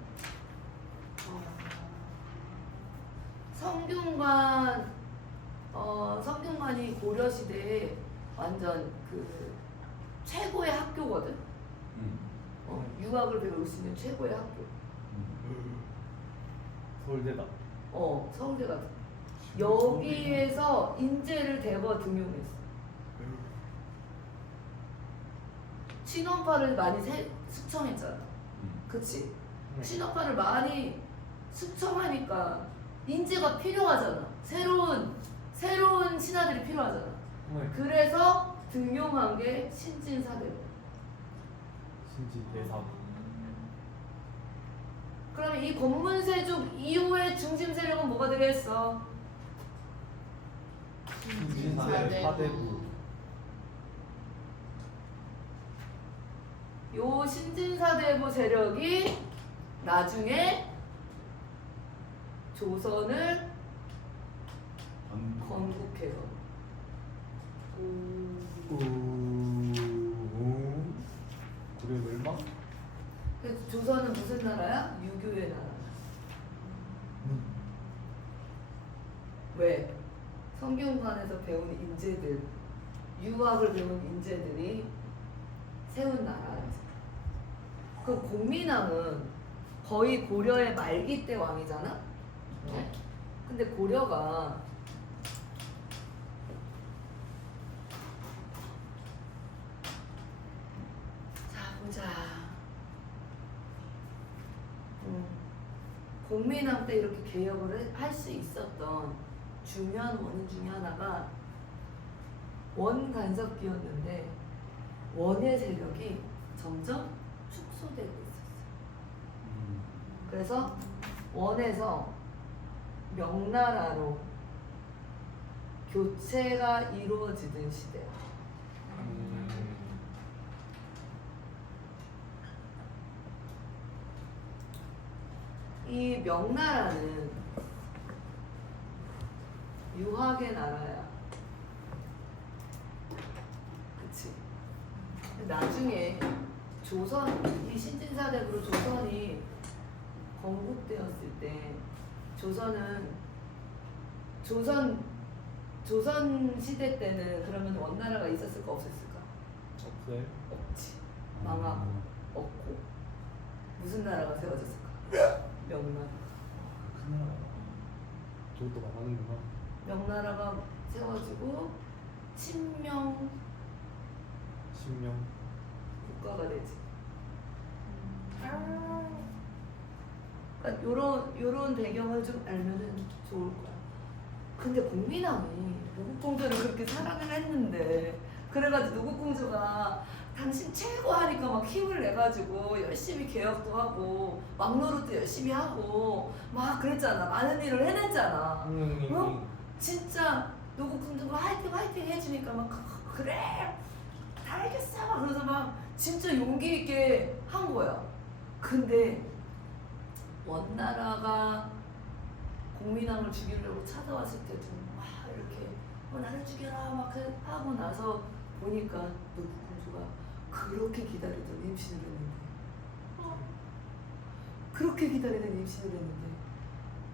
성균관이 고려 시대에 완전 그 최고의 학교거든. 유학을 배울 수 있는 최고의 학교. 서울대다. 서울대 같은. 여기에서 인재를 대거 등용했어. 친원파를 많이 숙청했잖아. 그치? 친원파를 많이 숙청하니까 인재가 필요하잖아. 새로운 신하들이 필요하잖아. 그래서 등용한 게 신진사대로. 신진대사. 그러면 이 권문세족 이후의 중심 세력은 뭐가 되겠어? 사대부. 요 신진사대부 세력이 나중에 조선을 건국해서 고려 멸망? 그래서 조선은 무슨 나라야? 유교의 나라. 왜? 성균관에서 배운 인재들, 유학을 배운 인재들이 세운 나라라서. 그 공민왕은 거의 고려의 말기 때 왕이잖아? 근데 고려가 자 보자. 공민왕 때 이렇게 개혁을 할 수 있었던 중요한 원인 중에 하나가 원간섭기였는데 원의 세력이 점점 축소되고 있었어요. 그래서 원에서 명나라로 교체가 이루어지던 시대야. 이 명나라는 유학의 나라야. 그치? 근데 나중에 조선, 이 신진사대부로 조선이 건국되었을 때 조선 시대 때는 그러면 원나라가 있었을까 없었을까? 없어요? 없지. 망하고 없고 무슨 나라가 세워졌을까? 명나라. 큰 나라. 저것도 말하는구나. 명나라가 세워지고 친명 신명. 국가가 되지. 그러니까 요런 배경을 좀 알면은 좋을 거야. 근데 공민왕이 노국공주를 그렇게 사랑을 했는데 그래가지고 노국공주가 당신 최고 하니까 막 힘을 내가지고 열심히 개혁도 하고 막노릇도 열심히 하고 막 그랬잖아. 많은 일을 해냈잖아. 어? 진짜 노국공주가 화이팅 화이팅 해주니까 막 그래 다 알겠어 막 그래서 막 진짜 용기 있게 한 거야. 근데 원나라가 공민왕을 죽이려고 찾아왔을 때도 막 이렇게 나를 죽여라 막 하고 나서 보니까 노국공주가 그렇게 기다리던 임신을 했는데 그렇게 기다리던 임신을 했는데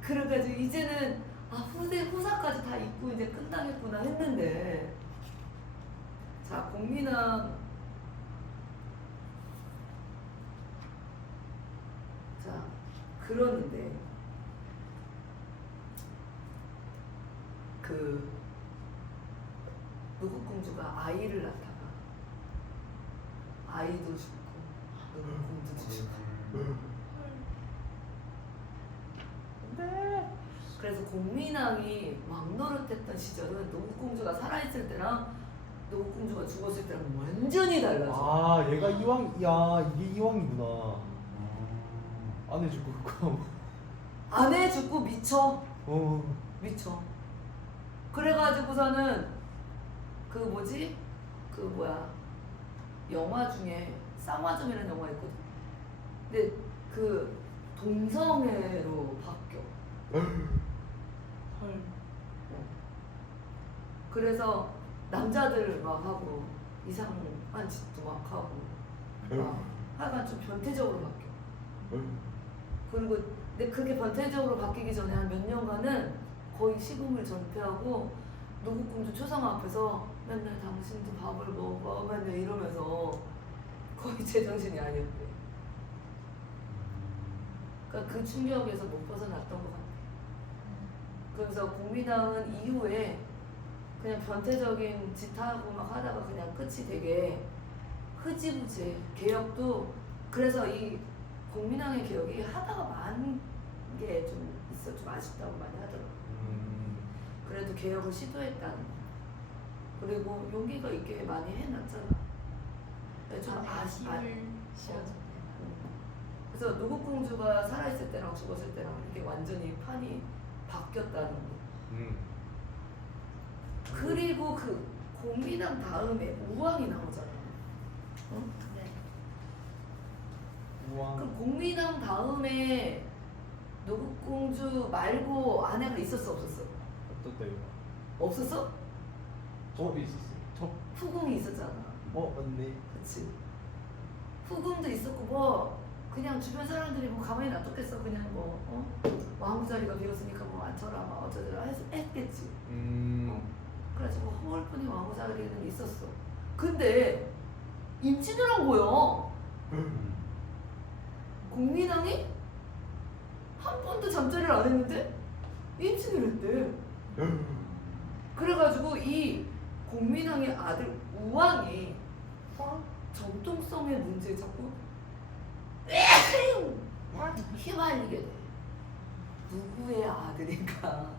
그래가지고 이제는 후사까지 다 입고 이제 끝나겠구나 했는데 자 공민왕 자 그러는데 그 노국공주가 아이를 낳다가 아이도 죽고 노국공주도 죽고 그래서 공민왕이 막노릇했던 시절은 노국공주가 살아있을 때랑 노국공주가 죽었을 때랑 완전히 달라져. 아 얘가 이왕, 야 이게 이왕이구나. 아내 죽고 그거. 아내 죽고 미쳐. 어. 미쳐. 그래가지고서는 그 뭐지? 그 뭐야 영화 중에 쌍화점이라는 영화 있거든. 근데 그 동성애로 바뀌어. 헐. 그래서 남자들 막 하고 이상한 짓도 막 하고 막 하여간 좀 변태적으로 바뀌어. 그리고 근데 그게 변태적으로 바뀌기 전에 한 몇 년간은 거의 시금을 전폐하고 노국공주 초상 앞에서 맨날 당신도 밥을 먹어 맨날 이러면서 거의 제정신이 아니었대. 그러니까 그 충격에서 못 벗어났던 것 같아. 그래서 공민왕은 이후에 그냥 변태적인 짓 하고 막 하다가 그냥 끝이 되게 흐지부지. 개혁도 그래서 이 공민왕의 개혁이 하다가 많은 게 좀 있어. 좀 아쉽다고 많이 하더라고. 그래도 개혁을 시도했다는 거. 그리고 용기가 있게 많이 해놨잖아. 좀 힘을 실어줬네. 그래서 노국공주가 살아있을 때랑 죽었을 때랑 이렇게 완전히 판이 바뀌었다는 거. 그리고 그 공민왕 다음에 우왕이 나오잖아. 응? 네. 우왕. 그럼 공민왕 다음에 노국공주 말고 아내가 있었어 없었어? 어떻다 이거? 없었어? 저비 있었어. 후궁이 있었잖아. 맞네. 그치? 후궁도 있었고 뭐 그냥 주변 사람들이 뭐 가만히 놔뒀겠어. 그냥 뭐 왕후 자리가 비었으니까 뭐 앉혀라 막 어쩌더라 했겠지. 그래가지고 허물뿐이 왕후 자리에는 있었어. 근데 임신을 한 거야. 공민왕이 한 번도 잠자리를 안 했는데 임신을 했대. 그래가지고 이 공민왕의 아들 우왕이 정통성의 문제에 자꾸 휘말리게 돼. 누구의 아들인가?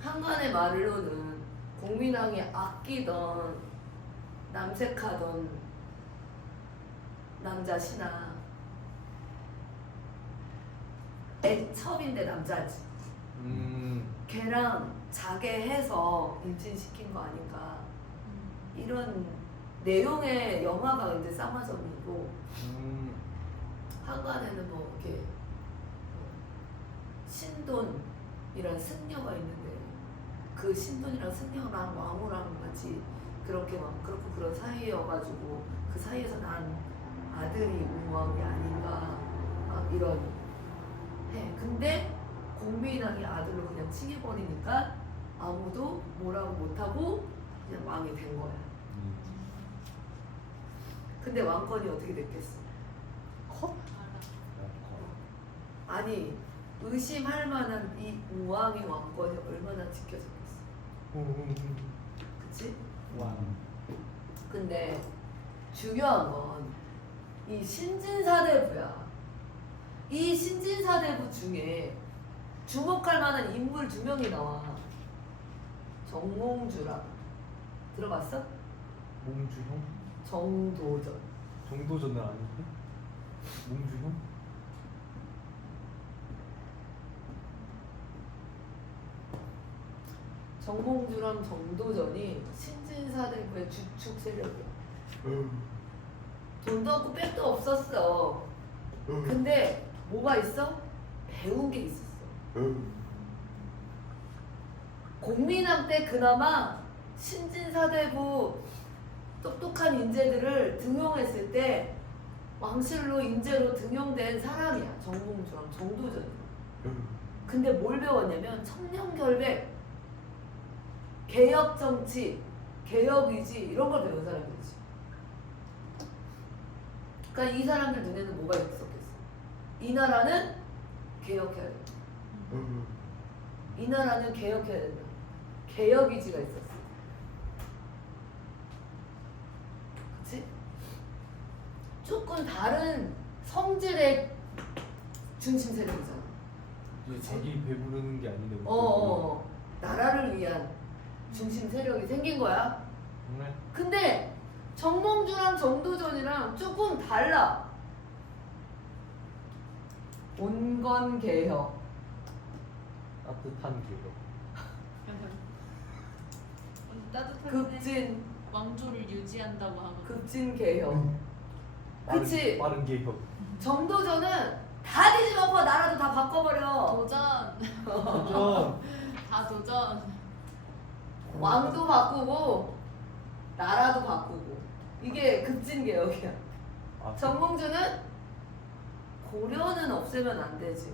한간의 말로는 공민왕이 아끼던 남색하던 남자 신하 애첩인데 남자지. 걔랑 자게 해서 임신시킨 거 아닌가 이런 내용의 영화가 이제 쌍화점이고 한간에는 뭐 이렇게 신돈이란 승려가 있는데 그 신돈이랑 승려랑 왕후랑 같이 그렇게 막 그렇고 그런 사이여가지고 그 사이에서 난 아들이 우왕이 아닌가 막 이런 해. 근데 공민왕이 아들로 그냥 칭해버리니까 아무도 뭐라고 못하고 그냥 왕이 된 거야. 근데 왕권이 어떻게 됐겠어? 아니 의심할 만한 이 우왕의 왕권이 얼마나 지켜졌겠어. 그치? 근데 중요한 건 이 신진사대부야. 이 신진사대부 중에 주목할 만한 인물 2명이 나와. 정몽주랑 들어봤어? 몽주형? 정도전. 정도전은 아닌데? 몽주형? 정몽주랑 정도전이 신진사대부의 주축 세력이야. 돈도 없고 백도 없었어. 근데 뭐가 있어? 배운 게 있었어. 공민왕 때 그나마 신진사대부 똑똑한 인재들을 등용했을 때 왕실로 인재로 등용된 사람이야. 정몽주랑 정도전이. 근데 뭘 배웠냐면 청렴결백, 개혁정치, 개혁의지 이런 걸 배운 사람이지. 그러니까 이 사람들 눈에는 뭐가 있었겠어? 이 나라는 개혁해야 된다. 이 나라는 개혁해야 된다. 개혁의지가 있었어. 그치? 조금 다른 성질의 중심 세력이잖아. 이제 자기 배부르는 게 아니네. 나라를 위한 중심 세력이 생긴 거야. 정말? 근데 정몽주랑 정도전이랑 조금 달라. 온건개혁. 따뜻한 개혁. 따뜻한 급진 왕조를 유지한다고 하거든. 급진개혁. 그치? 빠른 개혁. 정도전은 다 뒤집어엎어. 나라도 다 바꿔버려. 도전. 도전. 다 도전. 왕도 바꾸고 나라도 바꾸고. 이게 급진개혁이야. 아, 정몽주는 고려는 없애면 안 되지.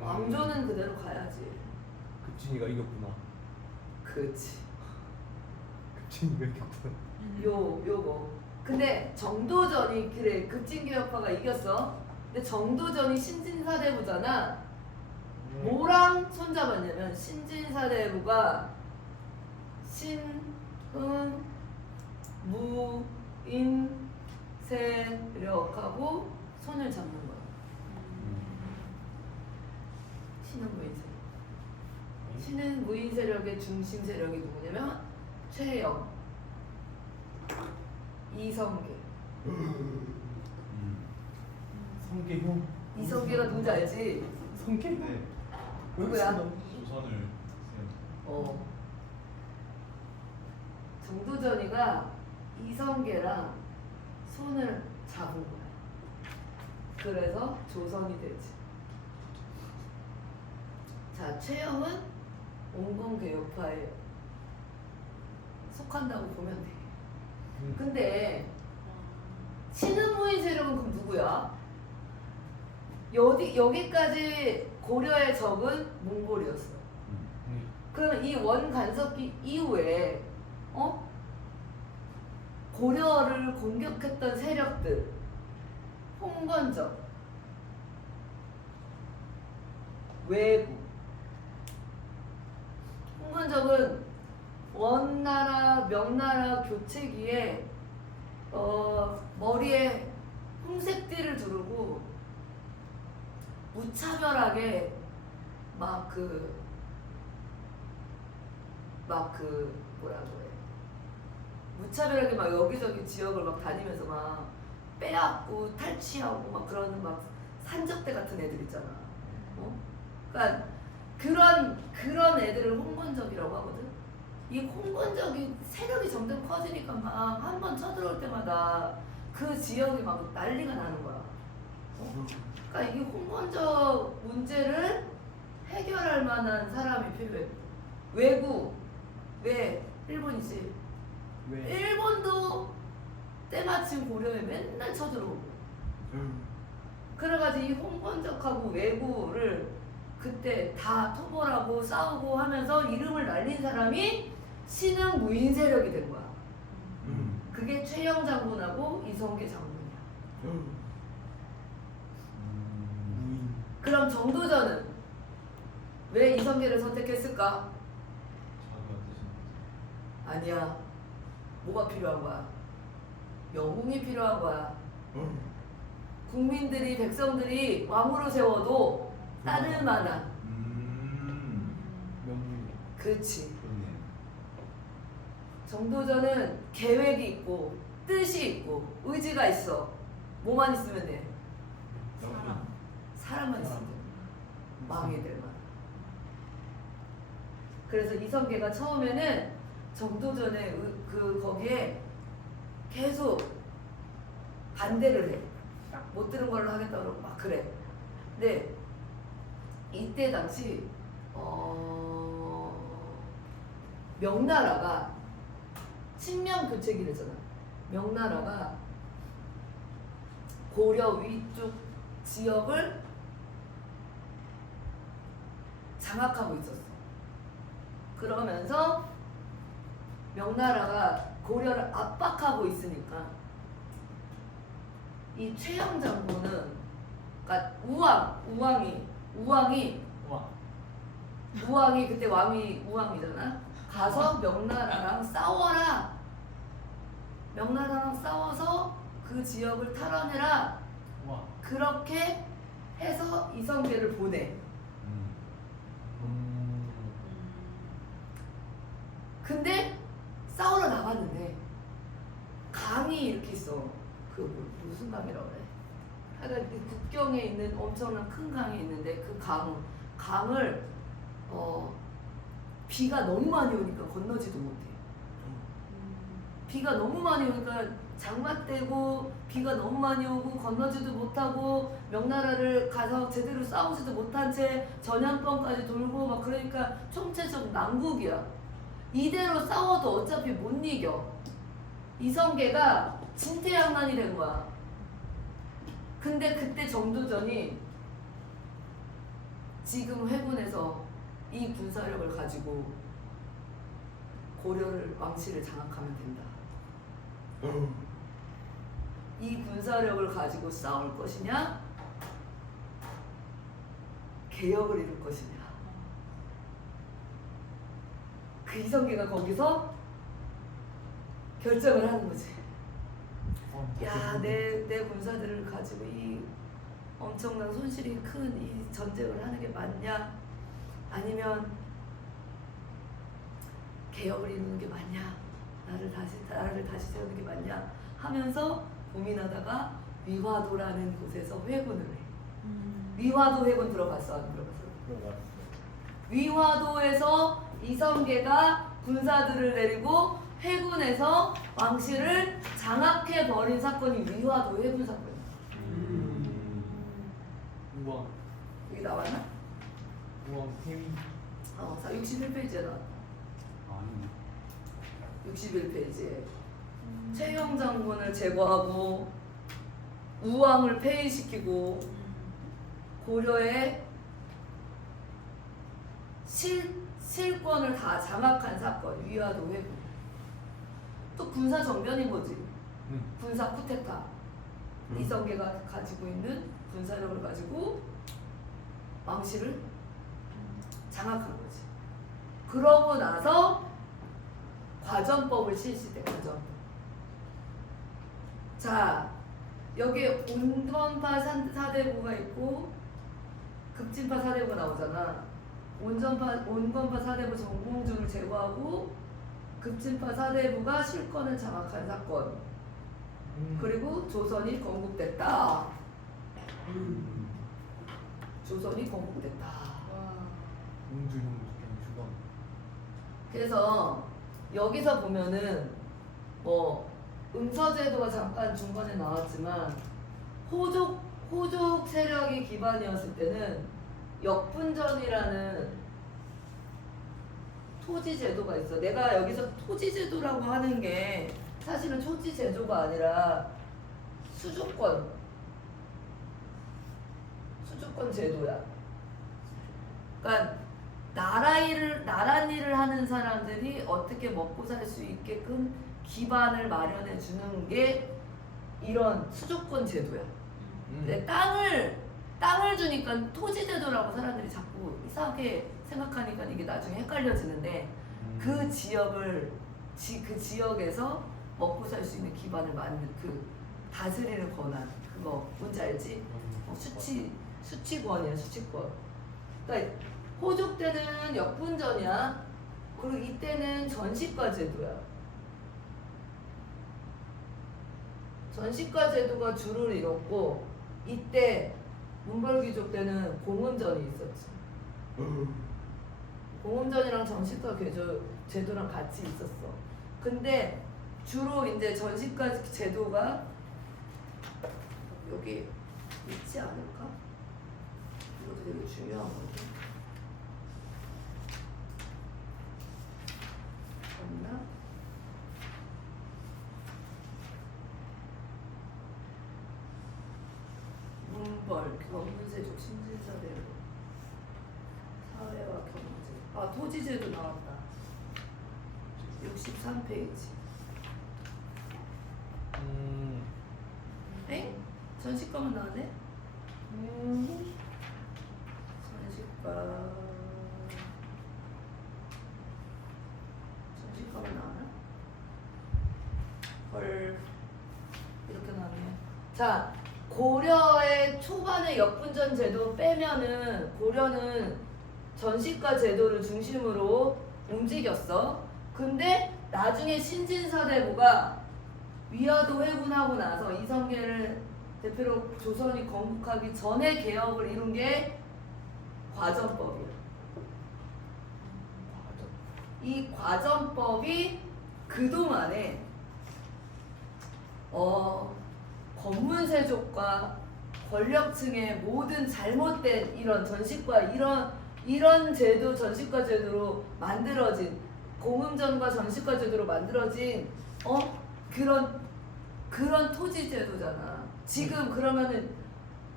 왕조는 그대로 가야지. 급진이가 이겼구나. 그치. 급진이가 이겼구나. 요거. 근데 정도전이 그래 급진개혁파가 이겼어. 근데 정도전이 신진사대부잖아. 뭐랑 손잡았냐면 신진사대부가 신흥 무인 세력하고 손을 잡는 거야. 신흥 무인 세력. 신흥 무인 세력의 중심 세력이 누구냐면 최영, 이성계. 성계형? 이성계가 누군지 알지? 성계? 네. 누구야? 조선을 세운. 정도전이가 이성계랑 손을 잡은 거야. 그래서 조선이 되지. 자, 최영은 온건개혁파에 속한다고 보면 돼. 근데 신흥무인 세력은 그럼 누구야? 여기까지 고려의 적은 몽골이었어. 그럼 이 원간섭기 이후에 고려를 공격했던 세력들, 홍건적, 외부. 홍건적은 원나라 명나라 교체기에 머리에 홍색띠를 두르고 무차별하게 막 뭐라고 해, 무차별하게 막 여기저기 지역을 막 다니면서 막 빼앗고 탈취하고 막 그러는 막 산적대 같은 애들 있잖아. 그러니까 그런 애들을 홍건적이라고 하거든. 이 홍건적이 세력이 점점 커지니까 막 한 번 쳐들어올 때마다 그 지역이 막 난리가 나는 거야. 그러니까 이 홍건적 문제를 해결할 만한 사람이 필요해. 외국, 왜? 일본이지. 왜? 일본도 때마침 고려에 맨날 쳐들어오고. 그래가지고 이 홍건적하고 외구를 그때 다 토벌하고 싸우고 하면서 이름을 날린 사람이 신흥 무인 세력이 된 거야. 그게 최영 장군하고 이성계 장군이야. 그럼 정도전은 왜 이성계를 선택했을까? 자기가 뜻이 아니야. 뭐가 필요한 거야? 영웅이 필요한 거야. 국민들이, 백성들이 왕으로 세워도 따를 만한. 명문. 그치. 그렇네. 정도전은 계획이 있고 뜻이 있고 의지가 있어. 뭐만 있으면 돼? 사람. 사람만 있으면 돼. 왕이 될 만. 그래서 이성계가 처음에는 정도전에 거기에 계속 반대를 해. 못 들은 걸로 하겠다 그러고 막 그래. 근데 이때 당시 명나라가 친명 교체기랬잖아. 명나라가 고려 위쪽 지역을 장악하고 있었어. 그러면서 명나라가 고려를 압박하고 있으니까 이 최영 장군은, 그러니까 우왕이 그때 왕이 우왕이잖아. 가서 명나라랑 싸워라. 명나라랑 싸워서 그 지역을 탈환해라. 와. 그렇게 해서 이성계를 보내. 근데 싸우러 나갔는데 강이 이렇게 있어. 무슨 강이라고 그래? 하여간 그 국경에 있는 엄청난 큰 강이 있는데 그 강을 비가 너무 많이 오니까 건너지도 못해. 비가 너무 많이 오니까 장마때고 비가 너무 많이 오고 건너지도 못하고 명나라를 가서 제대로 싸우지도 못한 채 전염병까지 돌고 막 그러니까 총체적 난국이야. 이대로 싸워도 어차피 못 이겨. 이성계가 진퇴양난이 된 거야. 근데 그때 정도전이 지금 회군에서 이 군사력을 가지고 고려를 왕실을 장악하면 된다. 이 군사력을 가지고 싸울 것이냐, 개혁을 이룰 것이냐. 그 이성계가 거기서 결정을 하는 거지. 야, 내 군사들을 가지고 이 엄청난 손실이 큰 이 전쟁을 하는 게 맞냐, 아니면 개혁을 이루는 게 맞냐, 나를 다시 세우는 게 맞냐 하면서 고민하다가 위화도라는 곳에서 회군을 해. 위화도 회군 들어갔어, 안 들어갔어? 위화도에서 이성계가 군사들을 내리고 회군에서 왕실을 장악해 버린 사건이 위화도 회군 사건이야. 우왕. 여기 나왔나? 우왕 태위. 61페이지에 나왔다. 아니네. 61페이지에 최영 장군을 제거하고 우왕을 폐위시키고 고려의 실권을 다 장악한 사건, 위화도 회군. 또 군사 정변인 거지. 군사 쿠데타. 이성계가 가지고 있는 군사력을 가지고 왕실을 장악한 거지. 그러고 나서 과전법을 실시돼. 과전법. 자, 여기에 온건파 사대부가 있고 급진파 사대부가 나오잖아. 온건파 사대부 정봉주를 제거하고 급진파 사대부가 실권을 장악한 사건. 그리고 조선이 건국됐다. 조선이 건국됐다. 공주 형 주방. 그래서 여기서 보면은 뭐 응서제도가 잠깐 중간에 나왔지만 호족 세력이 기반이었을 때는 역분전이라는 토지제도가 있어. 내가 여기서 토지제도라고 하는 게 사실은 토지제도가 아니라 수주권 제도야. 그러니까 나라 일을 하는 사람들이 어떻게 먹고 살 수 있게끔 기반을 마련해 주는 게 이런 수조권 제도야. 근데 땅을 주니까 토지 제도라고 사람들이 자꾸 이상하게 생각하니까 이게 나중에 헷갈려지는데 그 지역에서 먹고 살 수 있는 기반을 만든 그 다스리는 권한 그거 뭔지 알지? 수치권이야 수치권. 그러니까 호족 때는 역분전이야. 그리고 이때는 전시과 제도야. 전시과 제도가 주를 이뤘고 이때 문벌귀족 때는 공음전이 있었지. 공음전이랑 전시과 제도랑 같이 있었어. 근데 주로 이제 전시과 제도가 여기 있지 않을까? 이것도 되게 중요한 거지. 없나? 문벌, 경문세족, 신진사대로 사회와 경제. 아 토지제도 나왔다. 63페이지. 엥? 전시과만 나왔네? 전시과만 나왔나? 헐 이렇게 나왔네. 자 고려의 초반에 역분전 제도 빼면은 고려는 전시과 제도를 중심으로 움직였어. 근데 나중에 신진사대부가 위화도 회군하고 나서 이성계를 대표로 조선이 건국하기 전에 개혁을 이룬 게 과전법이야. 이 과전법이 그동안에 권문세족과 권력층의 모든 잘못된 이런 전시과 이런 제도 전시과 제도로 만들어진 공음전과 전시과 제도로 만들어진 그런 토지 제도잖아. 지금 그러면은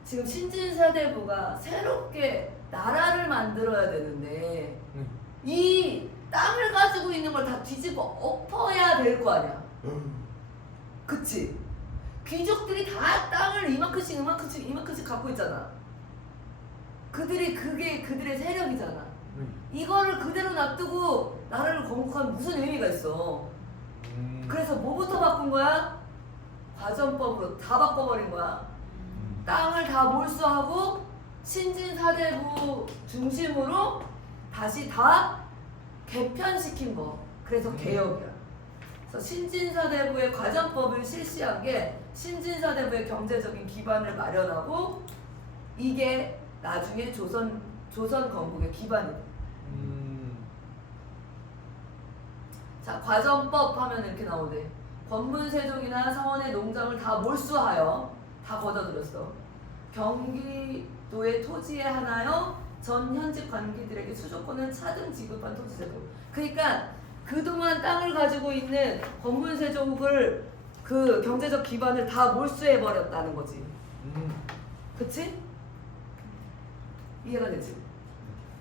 지금 신진사대부가 새롭게 나라를 만들어야 되는데 이 땅을 가지고 있는 걸 다 뒤집어 엎어야 될 거 아니야. 그치? 귀족들이 다 땅을 이만큼씩 갖고 있잖아. 그게 그들의 세력이잖아. 이거를 그대로 놔두고 나라를 건국하면 무슨 의미가 있어. 그래서 뭐부터 바꾼 거야? 과전법으로 다 바꿔버린 거야. 땅을 다 몰수하고 신진사대부 중심으로 다시 다 개편시킨 거. 그래서 개혁이야. 그래서 신진사대부의 과전법을 실시한 게 신진사대부의 경제적인 기반을 마련하고 이게 나중에 조선 건국의 기반이 돼. 자, 과전법 하면 이렇게 나오네. 권문세족이나 성원의 농장을 다 몰수하여 다 걷어들였어. 경기도의 토지에 하나여 전 현직 관기들에게 수조권을 차등 지급한 토지제도. 그러니까 그동안 땅을 가지고 있는 권문세족을 그 경제적 기반을 다 몰수해 버렸다는 거지. 그치? 이해가 되지?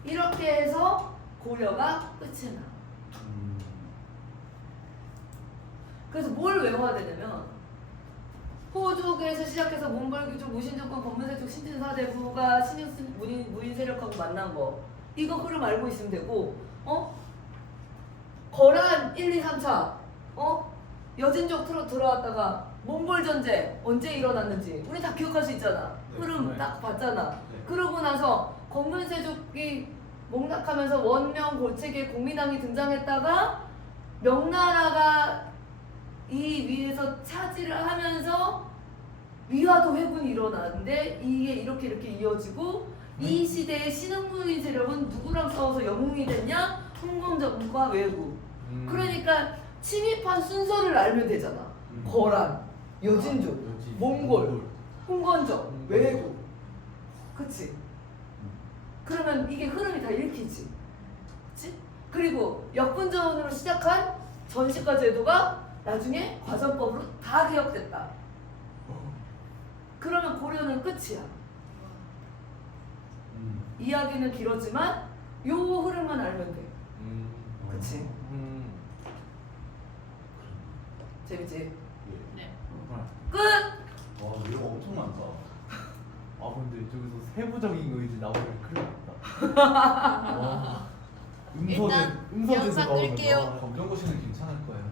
이렇게 해서 고려가 끝이 나. 그래서 뭘 외워야 되냐면 호족에서 시작해서 문벌귀족, 무신족권, 권문세족, 신진사대부가 무인 세력하고 만난 거 이거 흐름 알고 있으면 되고 거란 1, 2, 3차 여진족 들어왔다가 몽골 전쟁 언제 일어났는지 우리 다 기억할 수 있잖아. 네. 흐름 네. 딱 봤잖아. 네. 그러고 나서 검문세족이 농락하면서 원명 골책에 국민왕이 등장했다가 명나라가 이 위에서 차지를 하면서 위화도 회군이 일어나는데 이게 이렇게 이어지고 이 시대의 신흥무인 세력은 누구랑 싸워서 영웅이 됐냐? 흥건적과 외구. 그러니까 침입한 순서를 알면 되잖아. 거란, 여진족, 몽골, 흥건적, 외구. 그치? 그러면 이게 흐름이 다 읽히지. 그치? 그리고 역분전으로 시작한 전시과 제도가 나중에 과전법으로 다 개혁됐다. 그러면 고려는 끝이야. 이야기는 길었지만 요 흐름만 알면 돼. 그치? 재밌지? 네. 끝! 와 이거 엄청 많다. 아 근데 저기서 세부적인 거 이제 나오면 큰일 났다. 와. 일단 영상 끌게요. 검정고시는 괜찮을 거예요.